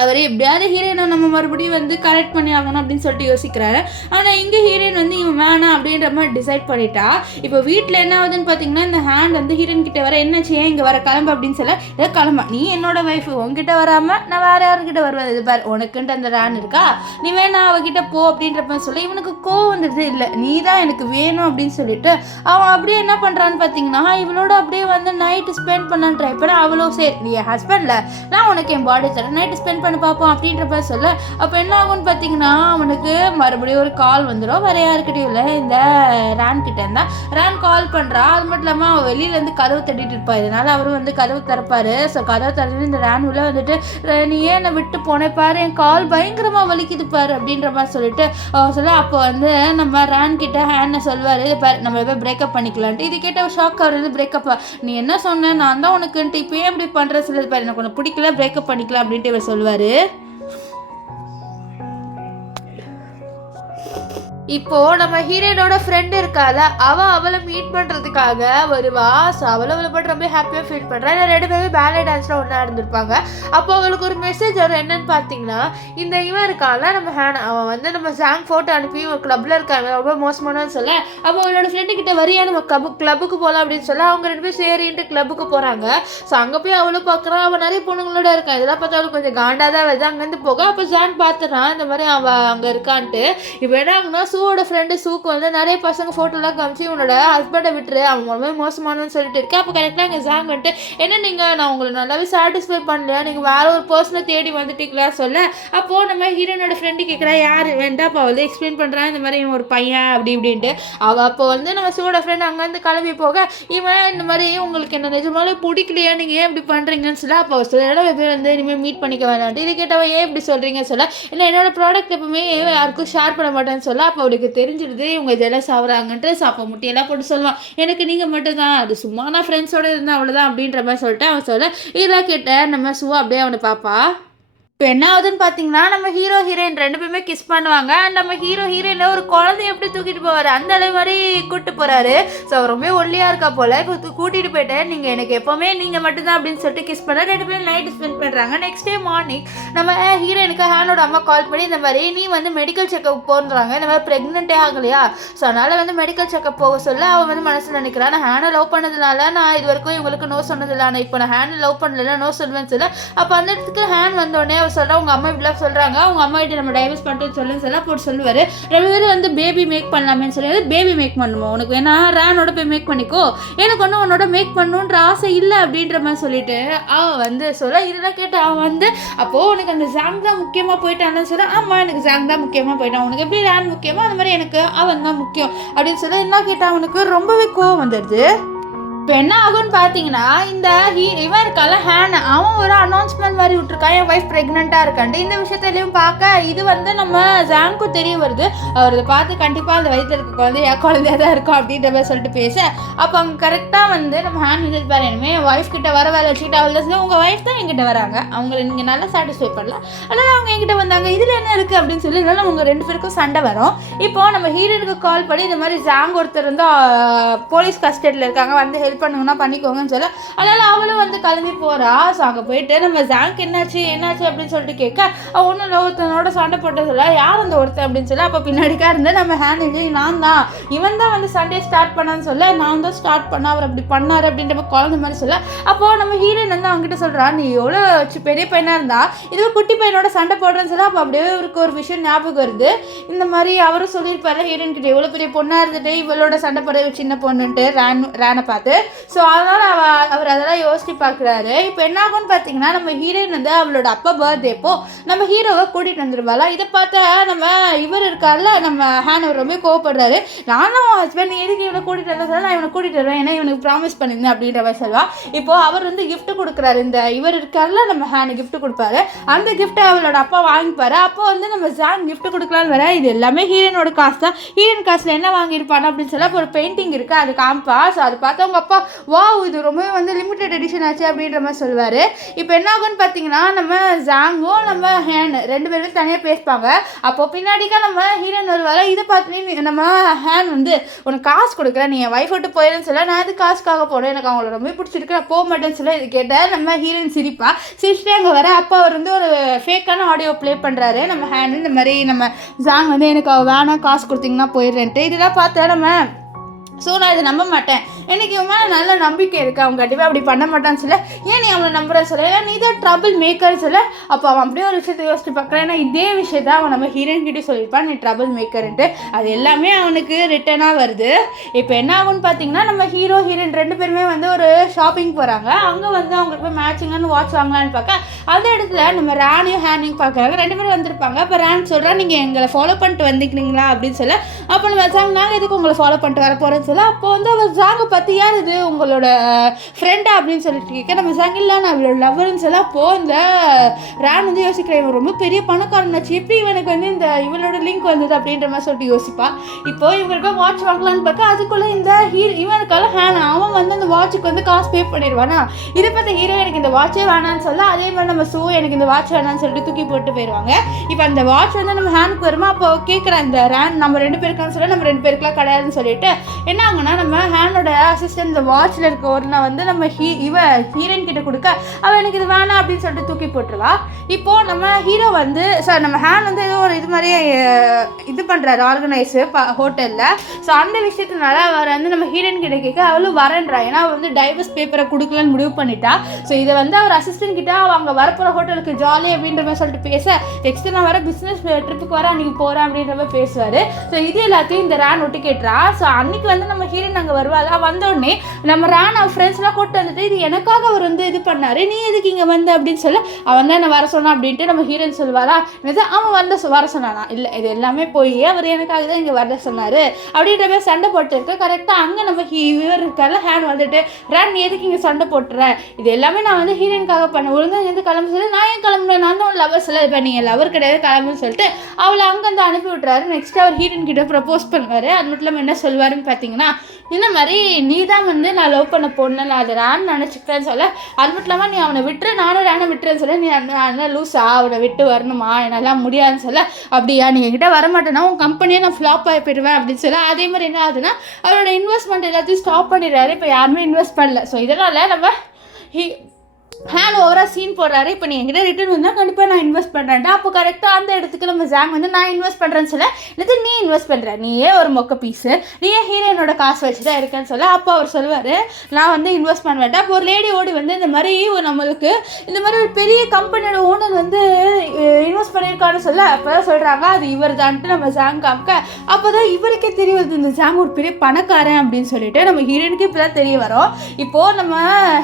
அவர் எப்படியாவது ஹீரோயினை நம்ம மறுபடியும் வந்து கரெக்ட் பண்ணி ஆகணும் அப்படின்னு சொல்லிட்டு யோசிக்கிறாரு. ஆனால் இங்கே ஹீரோயின் வந்து இவன் வேணாம் அப்படின்ற மாதிரி டிசைட் பண்ணிட்டா. இப்போ வீட்டில் என்ன ஆகுதுன்னு பார்த்தீங்கன்னா, இந்த ஹேண்ட் வந்து ஹீரோயின் கிட்ட வர என்னாச்சு ஏன் இங்கே வர கிளம்பு அப்படின்னு சொல்ல, ஏதோ கிளம்ப நீ என்னோட ஒய்ஃபு உங்ககிட்ட வராமல் நான் வேறு யாருக்கிட்ட வருவேன், இது பாரு உனக்குன்ட்டு அந்த ரேன் இருக்கா, நீ வேணா அவகிட்ட போ அப்படின்ற மாதிரி சொல்லி இவனுக்கு கோவம் வந்துடுது. இல்லை நீ தான் எனக்கு வேணும் அப்படின்னு சொல்லிட்டு அவன் அப்படியே என்ன பண்ணுறான்னு பார்த்தீங்கன்னா, இவளோட அப்படியே வந்து நைட்டு ஸ்பெண்ட் பண்ணான்னு ட்ரை பண்ண. அவளோ சரி நீ என் ஹஸ்பண்டில் நான் உனக்கு என் பாடி தரேன், நைட்டு ஸ்பெண்ட் பண்ணி பார்ப்போம் அப்படின்ற மாதிரி சொல்ல, அப்போ என்ன ஆகும்னு பார்த்தீங்கன்னா அவனுக்கு மறுபடியும் ஒரு கால் வந்துடும். வேற யாருக்கிட்டையும் இல்லை, இந்த ரேன் கிட்ட இருந்தா ரேன் கால் பண்ணுறா. அது மட்டும் இல்லாமல் அவள் வெளியிலேருந்து கதவு தட்டிட்டு இருப்பா. இதனால அவரும் வந்து கதவு திறப்பாரு. ஸோ கதவு திறந்து இந்த ரேன் உள்ள வந்துட்டு நீ ஏன் என்னை விட்டு போனே பாரு, என் கால் பயங்கரமாக வலிக்குது பாரு அப்படின்ற மாதிரி சொல்லிட்டு சொல்ல, அப்போ வந்து நம்ம ரேன் கிட்ட ஹேன்னு சொல்வார் பாரு நம்ம போய் பிரேக்கப் பண்ணிக்கலான்ட்டு. இது கேட்ட ஷாக் ஆகுறது. பிரேக்கப்பா நீ என்ன சொன்ன, நான் தான் உனக்குன்ட்டு இப்போ ஏன் இப்படி பண்ணுற சொல்லுது பாரு, எனக்கு உனக்கு பிடிக்கல பிரேக்கப் பண்ணிக்கலாம் அப்படின்ட்டு இவர் சொல்வார். இப்போ நம்ம ஹீரோயினோட ஃப்ரெண்ட் இருக்கால, அவளை மீட் பண்ணுறதுக்காக வருவா. ஸோ அவளை பட்டு ரொம்ப ஹாப்பியாக ஃபீல் பண்ணுறா. இல்லை 2 பேருமே பேலே டான்ஸில் ஒன்றா இருந்திருப்பாங்க. அப்போ அவளுக்கு ஒரு மெசேஜ் வரும். என்னன்னு பார்த்தீங்கன்னா, இந்த இவன் இருக்கால நம்ம ஹேன், அவன் வந்து நம்ம ஜாங் ஃபோட்டோ அனுப்பி ஒரு கிளப்பில் இருக்காங்க ரொம்ப மோசமானு சொல்ல, அப்போ அவளோட ஃப்ரெண்டு கிட்ட வரியா நம்ம கிளப்புக்கு போகலாம் அப்படின்னு சொல்ல, அவங்க 2 பேரும் சரின்ட்டு கிளப்புக்கு போகிறாங்க. ஸோ அங்கே போய் அவளும் பார்க்குறான். அவள் நிறைய பொண்ணுங்களோட இருக்கான். இதெல்லாம் பார்த்தா அவளுக்கு கொஞ்சம் காண்டாக தான் வருது. அங்கேருந்து போக அப்போ ஜாங் பார்த்துறான் இந்த மாதிரி அவள் அங்கே இருக்கான்ட்டு. இப்போ என்ன ஆகுனா, சூவோட ஃப்ரெண்டு சூக்கு வந்து நிறைய பசங்க ஃபோட்டோலாம் காமிச்சு உன்னோட ஹஸ்பண்டை விட்டுரு, அவங்க ரொம்ப மோசமானு சொல்லிட்டு இருக்கேன். அப்போ கரெக்டாக அங்கே ஜாங் வந்துட்டு என்ன நீங்கள் நான் உங்களை நல்லாவே சாட்டிஸ்ஃபை பண்ணலையா, நீங்கள் வேற ஒரு பர்சனை தேடி வந்துட்டீங்களா சொல்ல, அப்போது நம்ம ஹீரோனோட ஃப்ரெண்டு கேட்குறா யார் வேண்டாம். அப்போ வந்து எக்ஸ்பிளைன் பண்ணுறான் இந்த மாதிரி இவன் ஒரு பையன் அப்படி இப்படின்ட்டு. அவள் அப்போ வந்து நம்ம சூவோட ஃப்ரெண்ட் அங்கேருந்து கிளம்பி போக இவன் இந்த மாதிரி உங்களுக்கு என்ன நிஜமாலே பிடிக்கலையா, நீங்கள் ஏன் இப்படி பண்ணுறீங்கன்னு சொல்ல, அப்போ சில பேர் வந்து இனிமேல் மீட் பண்ணிக்க வேண்டான்ட்டு. இது கேட்டவன் ஏன் இப்படி சொல்கிறீங்கன்னு சொல்ல, இல்லை என்னோட ப்ராடக்ட் எப்பவுமே யாருக்கும் ஷேர் பண்ண மாட்டேன்னு சொல்ல, அப்போ அவளுக்கு தெரிஞ்சிடுது இவங்க ஜெலஸ் ஆகுறாங்கன்ட்டு. அப்போ முட்டியெல்லாம் போட்டு சொல்லுவான் எனக்கு நீங்கள் மட்டும் தான், அது சும்மா நான் ஃப்ரெண்ட்ஸோடு இருந்தேன் அவ்வளோதான் அப்படின்ற மாதிரி சொல்லிட்டு அவன் சொல்ல, இதெல்லாம் கேட்ட நம்ம சுவா அப்படியே அவனை பாப்பா. இப்போ என்ன ஆகுதுன்னு பார்த்தீங்கன்னா, நம்ம ஹீரோயின் 2 பேருமே கிஸ் பண்ணுவாங்க. அண்ட் நம்ம ஹீரோயினை ஒரு குழந்தைய எப்படி தூக்கிட்டு போவார் அந்த அளவு மாதிரி கூப்பிட்டு போகிறாரு. ஸோ ரொம்ப ஒல்லியாக இருக்கா போல். இப்போ கூட்டிகிட்டு போயிட்டேன், நீங்கள் எனக்கு எப்போவுமே நீங்கள் மட்டும்தான் அப்படின்னு சொல்லிட்டு கிஸ் பண்ண 2 பேரும் நைட்டு ஸ்பெண்ட் பண்ணுறாங்க. நெக்ஸ்ட் டே மார்னிங் நம்ம ஹீரோயினுக்கு ஹேனோட அம்மா கால் பண்ணி இந்த மாதிரி நீ வந்து மெடிக்கல் செக்கப் போகிறாங்க, இந்த மாதிரி ப்ரெக்னென்ட்டே ஆகலையா, ஸோ அதனால் வந்து மெடிக்கல் செக்கப் போக சொல்ல அவன் வந்து மனசில் நினைக்கிறான், நான் ஹேனை லவ் பண்ணதுனால நான் இது வரைக்கும் இவங்களுக்கு நோ சொன்னதில்லை, ஆனால் இப்போ நான் ஹேனை லவ் பண்ணல நோ சொல்லுவேன்னு சொல்ல, அப்போ அந்த இடத்துக்கு ஹேன் வந்தோடனே சொல்கிறா உங்கள் அம்மா இப்படிலாம் சொல்கிறாங்க, அவங்க அம்மா கிட்ட நம்ம டைவர்ஸ் பண்ணிட்டு சொல்லுன்னு சொல்ல போட்டு சொல்லுவார். 2 பேரும் வந்து பேபி மேக் பண்ணலாமேன்னு சொல்லி பேபி மேக் பண்ணுவோம், உனக்கு வேணா ரேனோட போய் மேக் பண்ணிக்கோ, எனக்கு ஒன்றும் உன்னோட மேக் பண்ணணுன்ற ஆசை இல்லை அப்படின்ற மாதிரி சொல்லிட்டு அவள் வந்து சொல்ல, இதெல்லாம் கேட்டு அவன் வந்து அப்போது உனக்கு அந்த ஜாங் தான் முக்கியமாக போயிட்டான்னு சொல்ல, ஆமாம் எனக்கு ஜாங் தான் முக்கியமாக போயிட்டான், உனக்கு எப்படி ரேன் முக்கியமோ அந்த மாதிரி எனக்கு அவன் தான் முக்கியம் அப்படின்னு சொல்ல, என்ன கேட்டால் அவனுக்கு ரொம்பவே கோவம் வந்துடுது. இப்போ என்ன ஆகும்னு பார்த்தீங்கன்னா இந்த இவன் இருக்கால ஹேன் அவன் ஒரு அனௌன்ஸ்மெண்ட் மாதிரி விட்டுருக்கான் என் ஒய்ஃப் ப்ரெக்னெண்ட்டாக இருக்கான்ட்டு. இந்த விஷயத்துலையும் பார்க்க இது வந்து நம்ம ஜாங்க்கும் தெரிய வருது. அவர் இதை பார்த்து கண்டிப்பாக அந்த வயிற்றில் இருக்க குழந்தை என் குழந்தையாக தான் இருக்கும் அப்படின்ற மாதிரி சொல்லிட்டு பேச அப்போ அவங்க கரெக்டாக வந்து நம்ம ஹேண்ட் வந்து பாரு இனிமேல் என் ஒய்ஃப் கிட்ட வர வேலை வச்சுக்கிட்டு அவள் தான் உங்கள் ஒய்ஃப் தான் என்கிட்ட வராங்க, அவங்கள நீங்கள் நல்லா சாட்டிஸ்ஃபை பண்ணலாம், அதனால் அவங்க என்கிட்ட வந்தாங்க, இதில் என்ன இருக்குது அப்படின்னு சொல்லி இதனால அவங்க 2 பேருக்கும் சண்டை வரும். இப்போது நம்ம ஹீரோனுக்கு கால் பண்ணி இந்த மாதிரி ஜாங் ஒருத்தர் வந்து போலீஸ் கஸ்டடியில் இருக்காங்க, வந்து ஹெல்ப் பண்ணுங்கன்னா பண்ணிக்கோங்கன்னு சொல்ல அதனால் அவளும் வந்து கிளம்பி போகிறா. ஸோ அங்கே போயிட்டு நம்ம ஜாங்க் என்னாச்சு அப்படின்னு சொல்லிட்டு கேட்க ஒன்றும் ஒருத்தனோட சண்டை போட்ட சொல்ல யார் அந்த ஒருத்தன் அப்படின்னு சொல்ல அப்போ பின்னாடிக்கா இருந்து நம்ம ஹேண்ட் நான் தான் இவன் தான் வந்து சண்டே ஸ்டார்ட் பண்ணான்னு சொல்ல நான் தான் ஸ்டார்ட் பண்ண அவர் அப்படி பண்ணார் அப்படின்ற குழந்தை மாதிரி சொல்ல அப்போது நம்ம ஹீரோயின் வந்து அவங்ககிட்ட சொல்கிறா நீ எவ்வளோ பெரிய பையனாக இருந்தா இது குட்டி பையனோட சண்டை போடுறேன்னு சொல்ல அப்போ அப்படியே இவருக்கு ஒரு விஷயம் ஞாபகம் வருது. இந்த மாதிரி அவரும் சொல்லியிருப்பாரு ஹீரோயின் கிட்ட எவ்வளோ பெரிய பொண்ணாக இருந்துட்டு இவளோட சண்டை போட சின்ன பொண்ணுன்ட்டு ரேனை பார்த்து. ஸோ அதனால் அவர் அதெல்லாம் யோசிச்சு பார்க்குறாரு. இப்போ என்ன ஆகும்னு பார்த்தீங்கன்னா நம்ம ஹீரோயின் வந்து அவளோட அப்பா பர்த்டேப்போ நம்ம ஹீரோவை கூட்டிகிட்டு வந்துருவாளா. இதை பார்த்தா நம்ம இவர் இருக்கார்ல நம்ம ஹேன் அவர் ரொம்ப கோவப்படுறாரு. நானும் ஹஸ்பண்ட் நீ எதுக்கு இவனை கூட்டிகிட்டு வந்தா சொல்ல நான் இவனை கூட்டிகிட்டு வருவேன் ஏன்னா இவனுக்கு ப்ராமிஸ் பண்ணியிருந்தேன் அப்படின்ற மாதிரி சொல்வா. இப்போது அவர் வந்து கிஃப்ட் கொடுக்குறாரு, இந்த இவர் இருக்கார்ல நம்ம ஹேனு கிஃப்ட் கொடுப்பாரு. அந்த கிஃப்ட்டை அவளோட அப்பா வாங்கிப்பாரு. அப்போ வந்து நம்ம ஜாங் கிஃப்ட் கொடுக்கலான்னு வர இது எல்லாமே ஹீரோனோட காசு தான், ஹீரோயின் காசில் என்ன வாங்கியிருப்பானோ அப்படின்னு சொல்ல ஒரு பெயிண்டிங் இருக்குது அது காமிப்பா. ஸோ அது பார்த்து அவங்க அப்பா வாவ் இது ரொம்பவே வந்து லிமிடெட் எடிஷன் ஆச்சு அப்படின்ற மாதிரி சொல்லுவார். இப்போ என்ன ஆகும்னு பார்த்தீங்கன்னா நம்ம ஜாங்கும் நம்ம ஹேன் 2 பேரும் தனியாக பேசுவாங்க. அப்போது பின்னாடிக்கா நம்ம ஹீரோயின் வருவாங்க. இதை பார்த்து நம்ம ஹேன் வந்து உனக்கு காசு கொடுக்குறேன் நீ என் ஒய்ஃப் விட்டு போயிடுன்னு சொல்ல நான் அது காசுக்காக போனேன் எனக்கு அவங்கள ரொம்ப பிடிச்சிருக்கு நான் போக மாட்டேன்னு சொல்ல இது கேட்டால் நம்ம ஹீரோயின் சிரிப்பா. சிரிச்சுட்டே அங்கே வர அப்போ அவர் வந்து ஒரு ஃபேக்கான ஆடியோ ப்ளே பண்ணுறாரு. நம்ம ஹேன் இந்த மாதிரி நம்ம ஜாங் வந்து எனக்கு வேணாம் காசு கொடுத்தீங்கன்னா போயிடுறேன்ட்டு இதெல்லாம் பார்த்தா நம்ம ஸோ நான் இதை நம்ப மாட்டேன் எனக்கு இவன் மேலே நல்ல நம்பிக்கை இருக்குது அவன் கண்டிப்பாக அப்படி பண்ண மாட்டான்னு சொல்ல ஏன் நீ அவனை நம்புறேன்னு சொல்ல ஏன்னா நீ தான் ட்ரபிள் மேக்கர்னு சொல்ல அப்போ அவன் அப்படியே ஒரு விஷயத்தை யோசிச்சு பார்க்குறான். ஏன்னா இதே விஷயத்த அவன் நம்ம ஹீரோயின் கிட்டே சொல்லியிருப்பான் நீ ட்ரபிள் மேக்கர்ன்ட்டு அது எல்லாமே அவனுக்கு ரிட்டனாக வருது. இப்போ என்ன ஆகும்னு பார்த்தீங்கன்னா நம்ம ஹீரோயின் 2 பேருமே வந்து ஒரு ஷாப்பிங் போகிறாங்க. அங்கே வந்து அவங்களுக்கு போய் மேட்சிங்கான வாட்ச் வாங்கலான்னு பார்க்க அந்த இடத்துல நம்ம ரேனையும் ஹேனையும் பார்க்குறாங்க. 2 பேரும் வந்திருப்பாங்க. அப்போ ரேன் சொல்கிறா நீங்கள் எங்களை ஃபாலோ பண்ணிட்டு வந்துக்கிறீங்களா அப்படின்னு சொல்ல அப்போ நம்ம ஜாங் நாங்கள் எதுக்கு உங்களை ஃபாலோ பண்ணிட்டு வர போகிறேன்னு சொல்ல அப்போ வந்து அவர் ஜாங்கை பற்றி யார் இது உங்களோட ஃப்ரெண்டா அப்படின்னு சொல்லிட்டு கேட்க நம்ம ஜாங் இல்லை நான் அவளோட லவ்வர்னு சொல்ல அப்போது இந்த ரேன் வந்து யோசிக்கிறேன் இவன் ரொம்ப பெரிய பணக்காரனாச்சு எப்படி இவனுக்கு வந்து இந்த இவளோட லிங்க் வந்தது அப்படின்ற மாதிரி சொல்லிட்டு யோசிப்பா. இப்போ இவங்களுக்கு வாட்ச் வாங்கலான்னு பார்க்க அதுக்குள்ளே இந்த இவனுக்கால ஹேன் அவன் வந்து அந்த வாட்சுக்கு வந்து காசு பே பண்ணிடுவானா. இதை பார்த்த ஹீரோ எனக்கு இந்த வாட்சே வேணான்னு சொல்ல அதே மாதிரி நம்ம ஷூ எனக்கு இந்த வாட்ச் வேணான்னு சொல்லிட்டு தூக்கி போட்டு போயிடுவாங்க. இப்போ அந்த வாட்ச் வந்து நம்ம ஹேனுக்கு வருமா அப்போ கேட்குறேன் இந்த ரேன் நம்ம 2 பேருக்கான்னு சொல்ல நம்ம 2 பேருக்குலாம் கிடையாதுன்னு சொல்லிட்டு என்ன ஆகுனா நம்ம ஹேனோட அசிஸ்டன்ட் இந்த வாட்சில் இருக்க ஒருனா வந்து நம்ம ஹீரோயின் கிட்ட கொடுக்க அவள் எனக்கு இது வேணாம் அப்படின்னு சொல்லிட்டு தூக்கி போட்டுருவா. இப்போது நம்ம ஹீரோ வந்து சார் நம்ம ஹேன் வந்து ஏதோ ஒரு இது மாதிரி இது பண்ணுறாரு ஆர்கனைஸு ஹோட்டலில். ஸோ அந்த விஷயத்தினால அவர் வந்து நம்ம ஹீரோயின் கிட்ட கேட்க அவளும் வரேன்றா ஏன்னா அவள் வந்து டைவர்ஸ் பேப்பரை கொடுக்கலன்னு முடிவு பண்ணிட்டா. ஸோ இதை வந்து அவர் அசிஸ்டன்ட் கிட்ட அவங்க வரப்போகிற ஹோட்டலுக்கு ஜாலி அப்படின்ற மாதிரி சொல்லிட்டு பேச நெக்ஸ்ட்டு நான் வர பிஸ்னஸ் ட்ரிப்புக்கு வர அன்றைக்கி போகிறேன் அப்படின்ற மாதிரி பேசுவார். ஸோ இது எல்லாத்தையும் இந்த ரேன் ஒட்டி கேட்டுறா. ஸோ அன்றைக்கி வந்து நம்ம ஹீரோயின் அங்கே வருவாள். வந்தோடனே நம்ம ரேன் அவள் ஃப்ரெண்ட்ஸ்லாம் கூப்பிட்டு வந்துட்டு இது எனக்காக அவர் வந்து இது பண்ணார் நீ எதுக்கு இங்கே வந்து அப்படின்னு சொல்ல அவன் தான் என்ன வர சொன்னான் அப்படின்ட்டு நம்ம ஹீரோயின் சொல்லுவாரா அவன் வந்து வர சொன்னானா இல்லை இது எல்லாமே போய் அவர் எனக்காக தான் இங்கே வர சொன்னார் அப்படின்ற மாதிரி சண்டை போட்டுருக்கு. கரெக்டாக அங்கே நம்ம இவர் இருக்கால ஹேன் வந்துட்டு ரேன் நீ எதுக்கு இங்கே சண்டை போட்டுற இது எல்லாமே நான் வந்து ஹீரோயின்காக பண்ணேன் ஒழுங்காக எந்த கிளம்பு சொல்லி நான் ஏன் கிளம்புறேன் நான் தான் லவர் சொல்ல இப்போ நீங்கள் லவர் கிடையாது கிளம்புன்னு சொல்லிட்டு அவளை அங்கேருந்து அனுப்பி விட்றாரு. நெக்ஸ்ட் அவர் ஹீரோயின் கிட்ட ப்ரப்போஸ் பண்ணுவார். அது மட்டும் இல்லாமல் என்ன சொல்வாருன்னு பார்த்தீங்கன்னா இந்த மாதிரி நீ தான் வந்து நான் லவ் பண்ண பொண்ணு நான் அதை ரேன் நினச்சிக்கிறேன்னு சொல்ல அது மட்டும் இல்லாமல் நீ அவனை விட்டுரு நானும் ரேனை விட்டுறேன்னு சொல்ல நீ என்ன லூஸா அவனை விட்டு வரணுமா என்னெல்லாம் முடியாதுன்னு சொல்ல அப்படியா நீங்கள் கிட்ட வரமாட்டேன்னா உன் கம்பெனியை நான் ஃப்ளாப் ஆகி போயிடுவேன் அப்படின்னு சொல்ல அதே மாதிரி என்ன ஆகுதுன்னா அவரோட இன்வெஸ்ட்மெண்ட் எல்லாத்தையும் ஸ்டாப் பண்ணிடுறாரு. இப்போ யாருமே இன்வெஸ்ட் பண்ணல. ஸோ இதனால் நம்ம ஹேன் ஓவராக சீன் போடுறாரு. இப்போ நீ என்கிட்ட ரிட்டர்ன் வந்தால் கண்டிப்பாக நான் இன்வெஸ்ட் பண்ணுறேன்டா. அப்போ கரெக்டாக அந்த இடத்துக்கு நம்ம ஜாங் வந்து நான் இன்வெஸ்ட் பண்ணுறேன்னு சொல்ல இல்லை நீ இன்வெஸ்ட் பண்ணுற நீயே ஒரு மொக்க பீஸு நீயே ஹீரோயினோட காசு வச்சு தான் இருக்கேன்னு சொல்ல அப்போ அவர் சொல்லுவார் நான் வந்து இன்வெஸ்ட் பண்ண வேண்டாம். அப்போ ஒரு லேடி ஓடி வந்து இந்த மாதிரி நம்மளுக்கு இந்த மாதிரி ஒரு பெரிய கம்பெனியோட ஓனர் வந்து இன்வெஸ்ட் பண்ணியிருக்கான்னு சொல்ல அப்போ தான் சொல்கிறாங்க அது இவர் தான்ட்டு நம்ம ஜாங் காமிக்க அப்போ தான் இவருக்கே தெரிய வருது இந்த ஜாங் ஒரு பெரிய பணக்காரன் அப்படின்னு சொல்லிட்டு நம்ம ஹீரோயினுக்கு இப்போ தான் தெரிய வரும். இப்போது நம்ம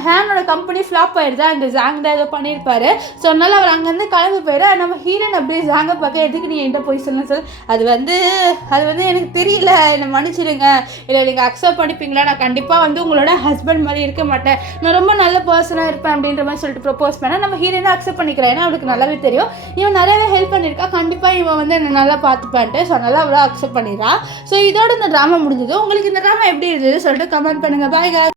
ஹேனோட கம்பெனி ஃப்ளாப் ஆயிடுது. தான் இந்த ஜாங் தான் ஏதோ பண்ணியிருப்பாரு. ஸோ அதனால் அவர் அங்கேருந்து கிளம்பி போயிடு. நம்ம ஹீரோயின் அப்படியே ஜாங்கை பார்க்க எதுக்கு நீ என்கிட்ட போய் சொல்லணும் சொல், அது வந்து எனக்கு தெரியல, என்னை மன்னிச்சிடுங்க, இல்லை நீங்கள் அக்செப்ட் பண்ணிப்பீங்களா, நான் கண்டிப்பாக வந்து உங்களோட ஹஸ்பண்ட் மாதிரி இருக்க மாட்டேன், நான் ரொம்ப நல்ல பர்சனாக இருப்பேன் அப்படின்ற மாதிரி சொல்லிட்டு ப்ரப்போஸ் பண்ணால் நம்ம ஹீரோயினை அக்செப்ட் பண்ணிக்கிறேன். ஏன்னா அவளுக்கு நல்லாவே தெரியும் இவன் நிறையவே ஹெல்ப் பண்ணியிருக்கா, கண்டிப்பாக இவன் வந்து என்னை நல்லா பார்த்துப்பான்ட்டு. ஸோ நல்லா அவளை அக்செப்ட் பண்ணிடுறா. ஸோ இதோட இந்த ட்ராமா முடிஞ்சது. உங்களுக்கு இந்த ட்ராமா எப்படி இருந்தது சொல்லிட்டு கமெண்ட் பண்ணுங்கள். பாய்.